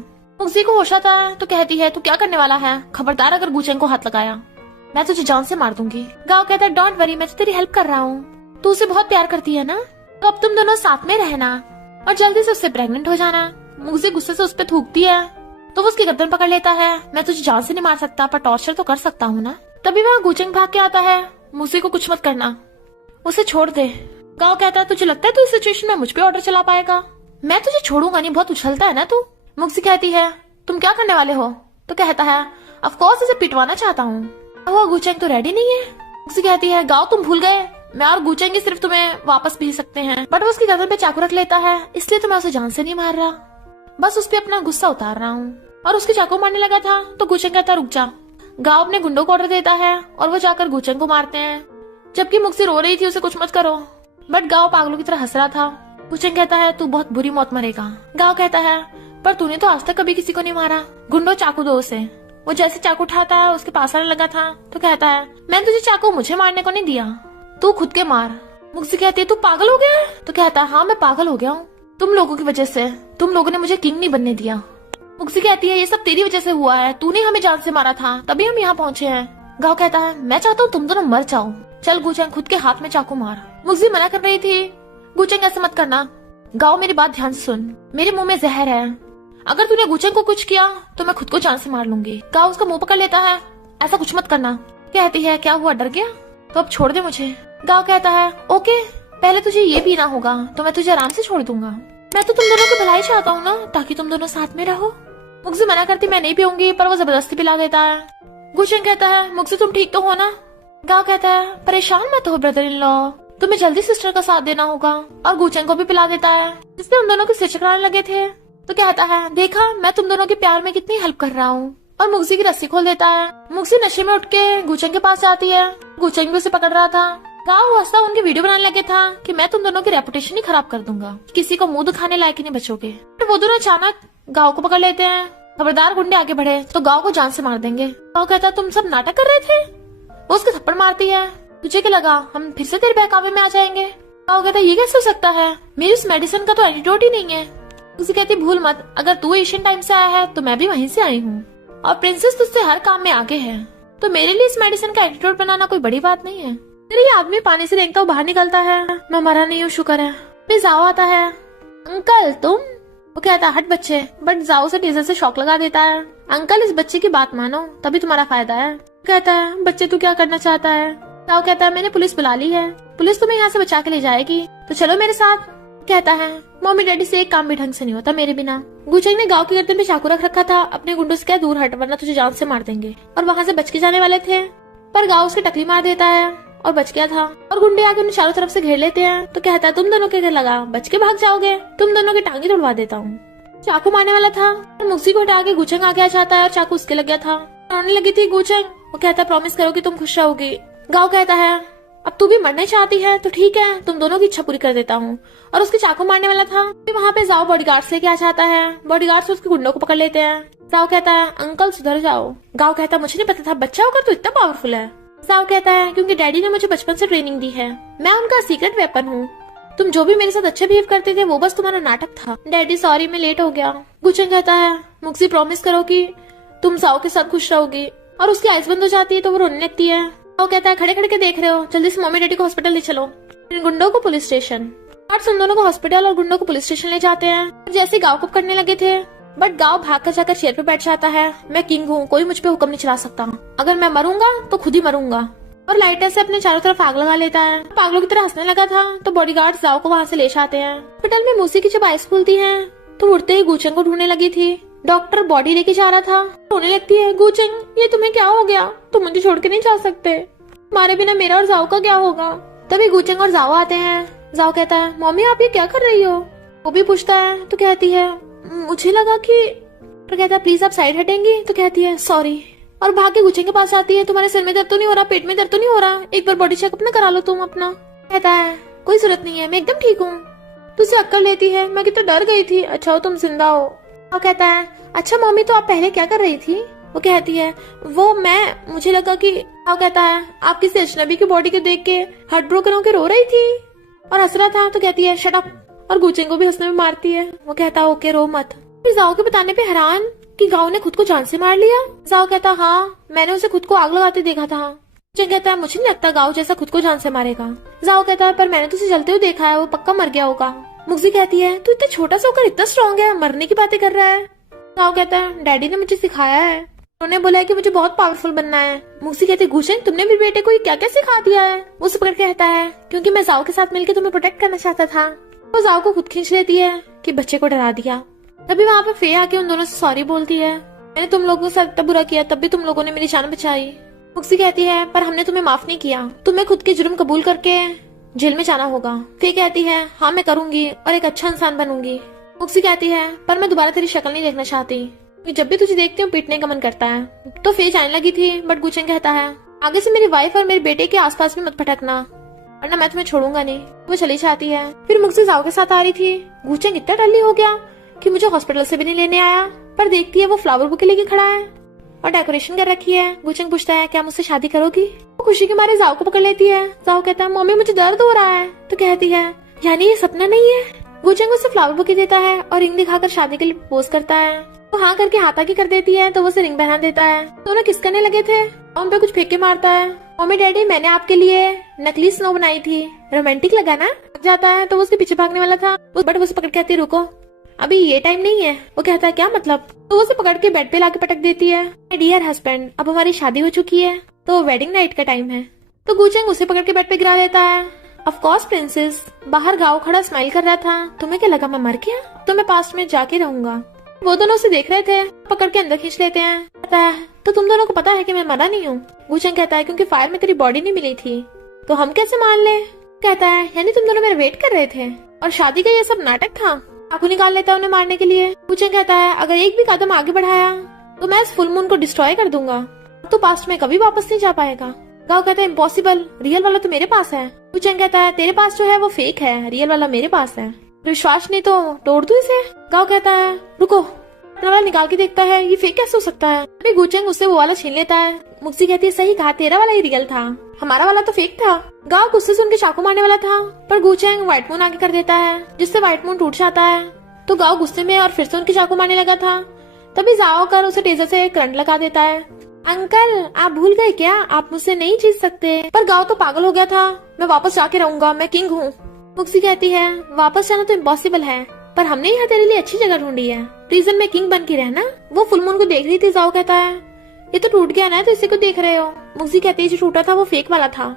मुगजी को होश आता है तो कहती है तू क्या करने वाला है, खबरदार अगर गुचेंग को हाथ लगाया मैं तुझे जान से मार दूंगी। गाँव कहता है डोंट वरी, मैं तो तेरी हेल्प कर रहा हूँ, तू उसे बहुत प्यार करती है ना, तो अब तुम दोनों साथ में रहना और जल्दी से उससे प्रेग्नेंट हो जाना। मुगजी गुस्से से उस पर थूकती है तो वो उसकी गर्दन पकड़ लेता है। मैं तुझे जान से नहीं मार सकता पर टॉर्चर तो कर सकता हूँ ना। तभी वहाँ गुचेंग भाग के आता है। मुगजी को कुछ मत करना, उसे छोड़ दे। गाँव कहता है तुझे लगता है तू इस सिचुएशन में मुझ पे ऑर्डर चला पाएगा। मैं तुझे छोड़ूंगा नहीं, बहुत उछलता है ना तू। मुगजी कहती है तुम क्या करने वाले हो, तो कहता है ऑफ कोर्स इसे पिटवाना चाहता हूँ। वो गुचेंग तो रेडी नहीं है। मुगजी कहती है गाँव तुम भूल गए, मैं और गुचेंग ही सिर्फ तुम्हें वापस भेज सकते हैं, बट वो उसकी गर्दन पे चाकू रख लेता है, इसलिए तो मैं उसे जान से नहीं मार रहा, बस उस पे अपना गुस्सा उतार रहा हूँ। और उसके चाकू मारने लगा था तो गुचेंग कहता रुक जा। गाँव अपने गुंडों को ऑर्डर देता है और वो जाकर गुचेंग को मारते हैं, जबकि मुगजी रो रही थी उसे कुछ मत करो, बट गाँव पागलों की तरह हंस रहा था। गुचेंग कहता है तू बहुत बुरी मौत मरेगा। गाँव कहता है पर तूने तो आज तक कभी किसी को नहीं मारा। गुंडो चाकू दो उसे। वो जैसे चाकू उठाता है उसके पास आने लगा था तो कहता है मैंने तुझे चाकू मुझे मारने को नहीं दिया, तू खुद के मार। मुगजी कहती है तू पागल हो गया है, तो कहता है हाँ मैं पागल हो गया हूँ, तुम लोगों की वजह से, तुम लोगों ने मुझे किंग नहीं बनने दिया। मुगजी कहती है ये सब तेरी वजह से हुआ है, तूने हमें जान से मारा था तभी हम यहाँ पहुँचे हैं। गाँव कहता है मैं चाहता हूँ तुम दोनों मर जाओ, चल गुचेंग खुद के हाथ में चाकू मार। मुगजी मना कर रही थी, गुचेंग ऐसे मत करना। गाँव मेरी बात ध्यान से सुन, मेरे मुंह में जहर है, अगर तूने गुचेंग को कुछ किया तो मैं खुद को जान से मार लूंगी। गाँव उसका मुंह पकड़ लेता है, ऐसा कुछ मत करना। कहती है क्या हुआ, डर गया, तो अब छोड़ दे मुझे। गाँव कहता है ओके, पहले तुझे ये पीना होगा तो मैं तुझे आराम से छोड़ दूंगा, मैं तो तुम दोनों की भलाई चाहता हूँ ना, ताकि तुम दोनों साथ में रहो। मुगजी मना करती मैं नहीं पीऊंगी, पर वो जबरदस्ती पिला देता है। गुचेंग कहता है मुगजी तुम ठीक तो हो ना। गाँव कहता है परेशान मत हो ब्रदर इन लॉ, तुम्हें जल्दी सिस्टर का साथ देना होगा, और गुचेंग को भी पिला देता है, जिससे उन दोनों के सिर चकराने लगे थे। तो कहता है देखा मैं तुम दोनों के प्यार में कितनी हेल्प कर रहा हूँ, और मुगजी की रस्सी खोल देता है। मुगजी नशे में उठ के गुचेंग के पास जाती है, गुचेंग भी उसे पकड़ रहा था। गाँव हंसता उनकी वीडियो बनाने लगे था कि मैं तुम दोनों की रेपुटेशन ही खराब कर दूंगा, किसी को मुंह दिखाने लायक ही नहीं बचोगे। तो वो दोनों अचानक गाँव को पकड़ लेते हैं। खबरदार गुंडे आगे बढ़े तो गाँव को जान से मार देंगे। गाँव कहता तुम सब नाटक कर रहे थे। वो उसके थप्पड़ मारती है, तुझे क्या लगा हम फिर से तेरे बहकावे में आ जाएंगे। गाँव कहता ये कैसे हो सकता है, मेरी उस मेडिसिन का तो एंटीडोट ही नहीं है। उसे कहती भूल मत, अगर तू एशियन टाइम से आया है तो मैं भी वहीं से आई हूँ, और प्रिंसेस तुझसे हर काम में आगे है, तो मेरे लिए इस मेडिसिन का एंटीडोट बनाना कोई बड़ी बात नहीं है। फिर ये आदमी पानी से रेंगता हुआ बाहर निकलता है। मैं मरा नहीं हूँ, शुक्र है। फिर जाओ आता है, अंकल तुम। वो कहता है हट बच्चे, बट जाओ से टेजर से शॉक लगा देता है। अंकल इस बच्चे की बात मानो तभी तुम्हारा फायदा है। कहता है बच्चे तू क्या करना चाहता है। जाओ कहता है मैंने पुलिस बुला ली है, पुलिस तुम्हें यहाँ से बचा के ले जाएगी, तो चलो मेरे साथ। कहता है मम्मी डैडी से एक काम भी ढंग से नहीं होता मेरे बिना। गुचेंग ने गाँव की गर्दन पे चाकू रख रखा था, अपने गुंडों से क्या दूर हट वरना तुझे जान से मार देंगे, और वहाँ से बच के जाने वाले थे, पर गाँव उसकी टकली मार देता है और बच गया था। और गुंडे आगे उन्हें चारों तरफ से घेर लेते हैं। तो कहता है तुम दोनों के घर लगा, बच के भाग जाओगे, तुम दोनों की टांगे तोड़वा देता हूँ। चाकू मारने वाला था और मुगजी को हटा के गुचेंग आगे आ जाता है और चाकू उसके लग गया था। रोने लगी थी गुचेंग। वो कहता है प्रॉमिस करो कि तुम खुश रहोगी। गाँव कहता है अब तू भी मरना चाहती है तो ठीक है, तुम दोनों की इच्छा पूरी कर देता हूँ। और उसके चाकू मारने वाला था। फिर वहाँ पे जाओ बॉडीगार्ड्स लेके आ जाता है। बॉडीगार्ड्स उसके गुंडों को पकड़ लेते हैं। जाओ कहता है अंकल सुधर जाओ। गाओ कहता है मुझे नहीं पता था बच्चा होकर तो इतना पावरफुल है। जाओ कहता है क्योंकि डैडी ने मुझे बचपन से ट्रेनिंग दी है, मैं उनका सीक्रेट वेपन हूँ। तुम जो भी मेरे साथ अच्छे बिहेव करते थे वो बस तुम्हारा नाटक था। डैडी सॉरी मैं लेट हो गया। गुचेंग कहता है मुक्सी प्रॉमिस करो कि तुम जाओ के साथ खुश रहोगी। और उसकी आइज बंद हो जाती है तो वो रोने लगती है। वो कहता है खड़े खड़े के देख रहे हो, जल्दी से मम्मी डैडी को हॉस्पिटल ले चलो। इन गुंडों को पुलिस स्टेशन। आज उन दोनों को हॉस्पिटल और गुंडों को पुलिस स्टेशन ले जाते हैं। जैसे गाँव को करने लगे थे बट गाँव भाग कर जाकर चेयर पे बैठ जाता है। मैं किंग हूँ, कोई मुझ पे हुक्म नहीं चला सकता। अगर मैं मरूंगा तो खुद ही मरूंगा। और लाइटर से अपने चारों तरफ आग लगा लेता है। पागलों की तरह हंसने लगा था तो बॉडीगार्ड्स जाओ को वहाँ से ले जाते हैं। हॉस्पिटल में मूसी की जब आइस खुलती है तो उड़ते ही गुचेंग को ढूंढने लगी थी। डॉक्टर बॉडी लेके जा रहा था। रोने लगती है गुचेंग ये तुम्हें क्या हो गया, तुम मुझे छोड़ के नहीं जा सकते, तुम्हारे बिना मेरा और जाओ का क्या होगा। तभी गुचेंग और जाओ आते हैं। जाओ कहता है मम्मी आप ये क्या कर रही हो। वो भी पूछता है तो कहती है मुझे लगा कि, तो कहता है प्लीज आप साइड हटेंगी, तो कहती है सॉरी। और भाग के गुचेंग के पास आती है। तुम्हारे सिर में दर्द तो नहीं हो रहा, पेट में दर्द तो नहीं हो रहा, एक बार बॉडी चेकअप ना करा लो तुम अपना। कहता है कोई जरूरत नहीं है, मैं एकदम ठीक हूँ। तुझसे अक्कल लेती है, मैं कितना डर गई थी, अच्छा हो तुम जिंदा हो। वो कहता है अच्छा मम्मी तो आप पहले क्या कर रही थी। वो कहती है वो मुझे लगा कि। वो कहता है आप किसी अजनबी की बॉडी को देख के हार्ट ब्रोकन होकर रो रही थी और हंस रहा था। तो कहती है शट अप और गुचेंग को भी हंसने में मारती है। वो कहता है ओके रो मत। फिर जाओ के बताने पे हैरान कि गाँव ने खुद को जान से मार लिया। जाओ कहता हाँ मैंने उसे खुद को आग लगाते देखा था। गुचेंग कहता है मुझे नहीं लगता गाँव जैसा खुद को जान से मारेगा। जाओ कहता है पर मैंने तो उसे जलते हुए देखा है, वो पक्का मर गया होगा। मुक्सी कहती है तू इतना छोटा सा होकर इतना स्ट्रॉन्ग है, मरने की बातें कर रहा है। जाओ कहता है डैडी ने मुझे सिखाया है, उन्होंने बोला है कि मुझे बहुत पावरफुल बनना है। मुक्सी कहती है गुचेंग तुमने मेरे बेटे को क्या क्या सिखा दिया है। वो उसे पकड़ के कहता है क्योंकि मैं जाओ के साथ मिलकर तुम्हें प्रोटेक्ट करना चाहता था। वो जाओ को खुद खींच लेती है कि बच्चे को डरा दिया। तभी वहाँ पे फे आके उन दोनों से सॉरी बोलती है, मैंने तुम लोगों के साथ इतना बुरा किया तब भी तुम लोगों ने मेरी जान बचाई। मुक्सी कहती है पर हमने तुम्हें माफ नहीं किया, तुम्हें खुद के जुर्म कबूल करके जेल में जाना होगा। फे कहती है हाँ मैं करूंगी और एक अच्छा इंसान बनूंगी। मुक्सी कहती है पर मैं दोबारा तेरी शक्ल नहीं देखना चाहती, जब भी तुझे देखती हूँ पीटने का मन करता है। तो फे जाने लगी थी बट गुचेंग कहता है आगे से मेरी वाइफ और मेरे बेटे के आसपास भी मत भटकना वरना मैं तुम्हें छोड़ूंगा नहीं। वो चली जाती है। फिर मुक्सी जाओ के साथ आ रही थी। गुचेंग इतना डल्ली हो गया कि मुझे हॉस्पिटल से भी नहीं लेने आया, पर देखती है वो फ्लावर बुके लेके खड़ा है और डेकोरेशन कर रखी है। गुचेंग पूछता है क्या मुझसे शादी करोगी। वो खुशी के मारे जाओ को पकड़ लेती है। जाओ कहता है मम्मी मुझे दर्द हो रहा है। तो कहती है यानी ये सपना नहीं है। गुचेंग उसे फ्लावर बुके देता है और रिंग दिखाकर शादी के लिए प्रपोज करता है। वो हाँ करके हाथ आगे कर देती है तो वो उसे रिंग पहना देता है। दोनों किस करने लगे थे, उन पे कुछ फेंक के मारता है। मम्मी डैडी मैंने आपके लिए नकली स्नो बनाई थी, रोमांटिक लगा ना। जाता है तो वो उसके पीछे भागने वाला था बट वो उसे पकड़ के कहती है रुको अभी ये टाइम नहीं है। वो कहता है क्या मतलब। तो वो उसे पकड़ के बेड पे लाके पटक देती है। डियर हस्बैंड अब हमारी शादी हो चुकी है तो वेडिंग नाइट का टाइम है। तो गुचेंग उसे पकड़ के बेड पे गिरा देता है। Of course princess. बाहर गाँव खड़ा स्माइल कर रहा था। तुम्हें क्या लगा मैं मर गया, तो मैं पास्ट में जाके रहूंगा। वो दोनों उसे देख रहे थे, पकड़ के अंदर खींच लेते हैं। कहता है तो तुम दोनों को पता है कि मैं मरा नहीं हूँ। गुचेंग कहता है क्योंकि फायर में तेरी बॉडी नहीं मिली थी तो हम कैसे मान ले। कहता है यानी तुम दोनों मेरा वेट कर रहे थे और शादी का ये सब नाटक था। आंखों निकाल लेता है उन्हें मारने के लिए। गुचेंग कहता है अगर एक भी कदम आगे बढ़ाया तो मैं इस फुल मून को डिस्ट्रॉय कर दूंगा, तो पास्ट में कभी वापस नहीं जा पाएगा। गाँव कहता है इम्पॉसिबल, रियल वाला तो मेरे पास है। गुचेंग कहता है तेरे पास जो है वो फेक है, रियल वाला मेरे पास है। विश्वास नहीं तो तोड़ दूं इसे। गाँव कहता है रुको, वाला निकाल के देखता है ये फेक कैसे हो सकता है। अभी गुचेंग उससे वो वाला छीन लेता है। मुक्सी कहती है सही कहा, तेरा वाला ही रियल था, हमारा वाला तो फेक था। गाँव गुस्से से उनके चाकू मारने वाला था पर गुचेंग व्हाइट मून आगे कर देता है जिससे व्हाइट मून टूट जाता है। तो गाँव गुस्से में और फिर से उनके चाकू मारने लगा था। तभी जाओ कर उसे टेजर से करंट लगा देता है। अंकल आप भूल गए क्या, आप मुझसे नहीं जीत सकते। पर गाँव तो पागल हो गया था। मैं वापस जाके रहूंगा, मैं किंग हूँ। मुक्सी कहती है वापस जाना तो इम्पॉसिबल है पर हमने यहाँ तेरे लिए अच्छी जगह ढूंढी है, प्रिजन में किंग बन के रहना। वो फुल मून को देख रही थी। जाओ कहता है ये तो टूट गया ना, तो इसे को देख रहे हो। मुक्सी कहती है जो टूटा था वो फेक वाला था,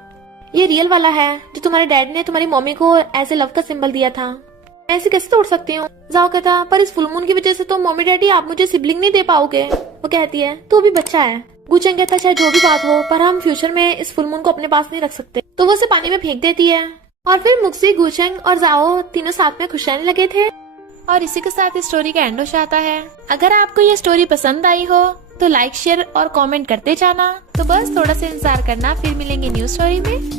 ये रियल वाला है जो तुम्हारे डैड ने तुम्हारी मम्मी को एज ए लव का सिंबल दिया था। मैं ऐसे कैसे तोड़ सकती हूँ। जाओ कहता पर इस फुल मून की वजह से तो मम्मी डैडी आप मुझे सिबलिंग नहीं दे पाओगे। वो कहती है तो अभी बच्चा है। गुचेंग कहता है चाहे जो भी बात हो पर हम फ्यूचर में इस फुल मून को अपने पास नहीं रख सकते। तो वो उसे पानी में फेंक देती है। और फिर मुक्सी गुचेंग और जाओ तीनों साथ में खुश रहने लगे थे। और इसी के साथ इस स्टोरी का एंड हो जाता है। अगर आपको ये स्टोरी पसंद आई हो तो लाइक शेयर और कमेंट करते जाना। तो बस थोड़ा सा इंतजार करना, फिर मिलेंगे न्यू स्टोरी में।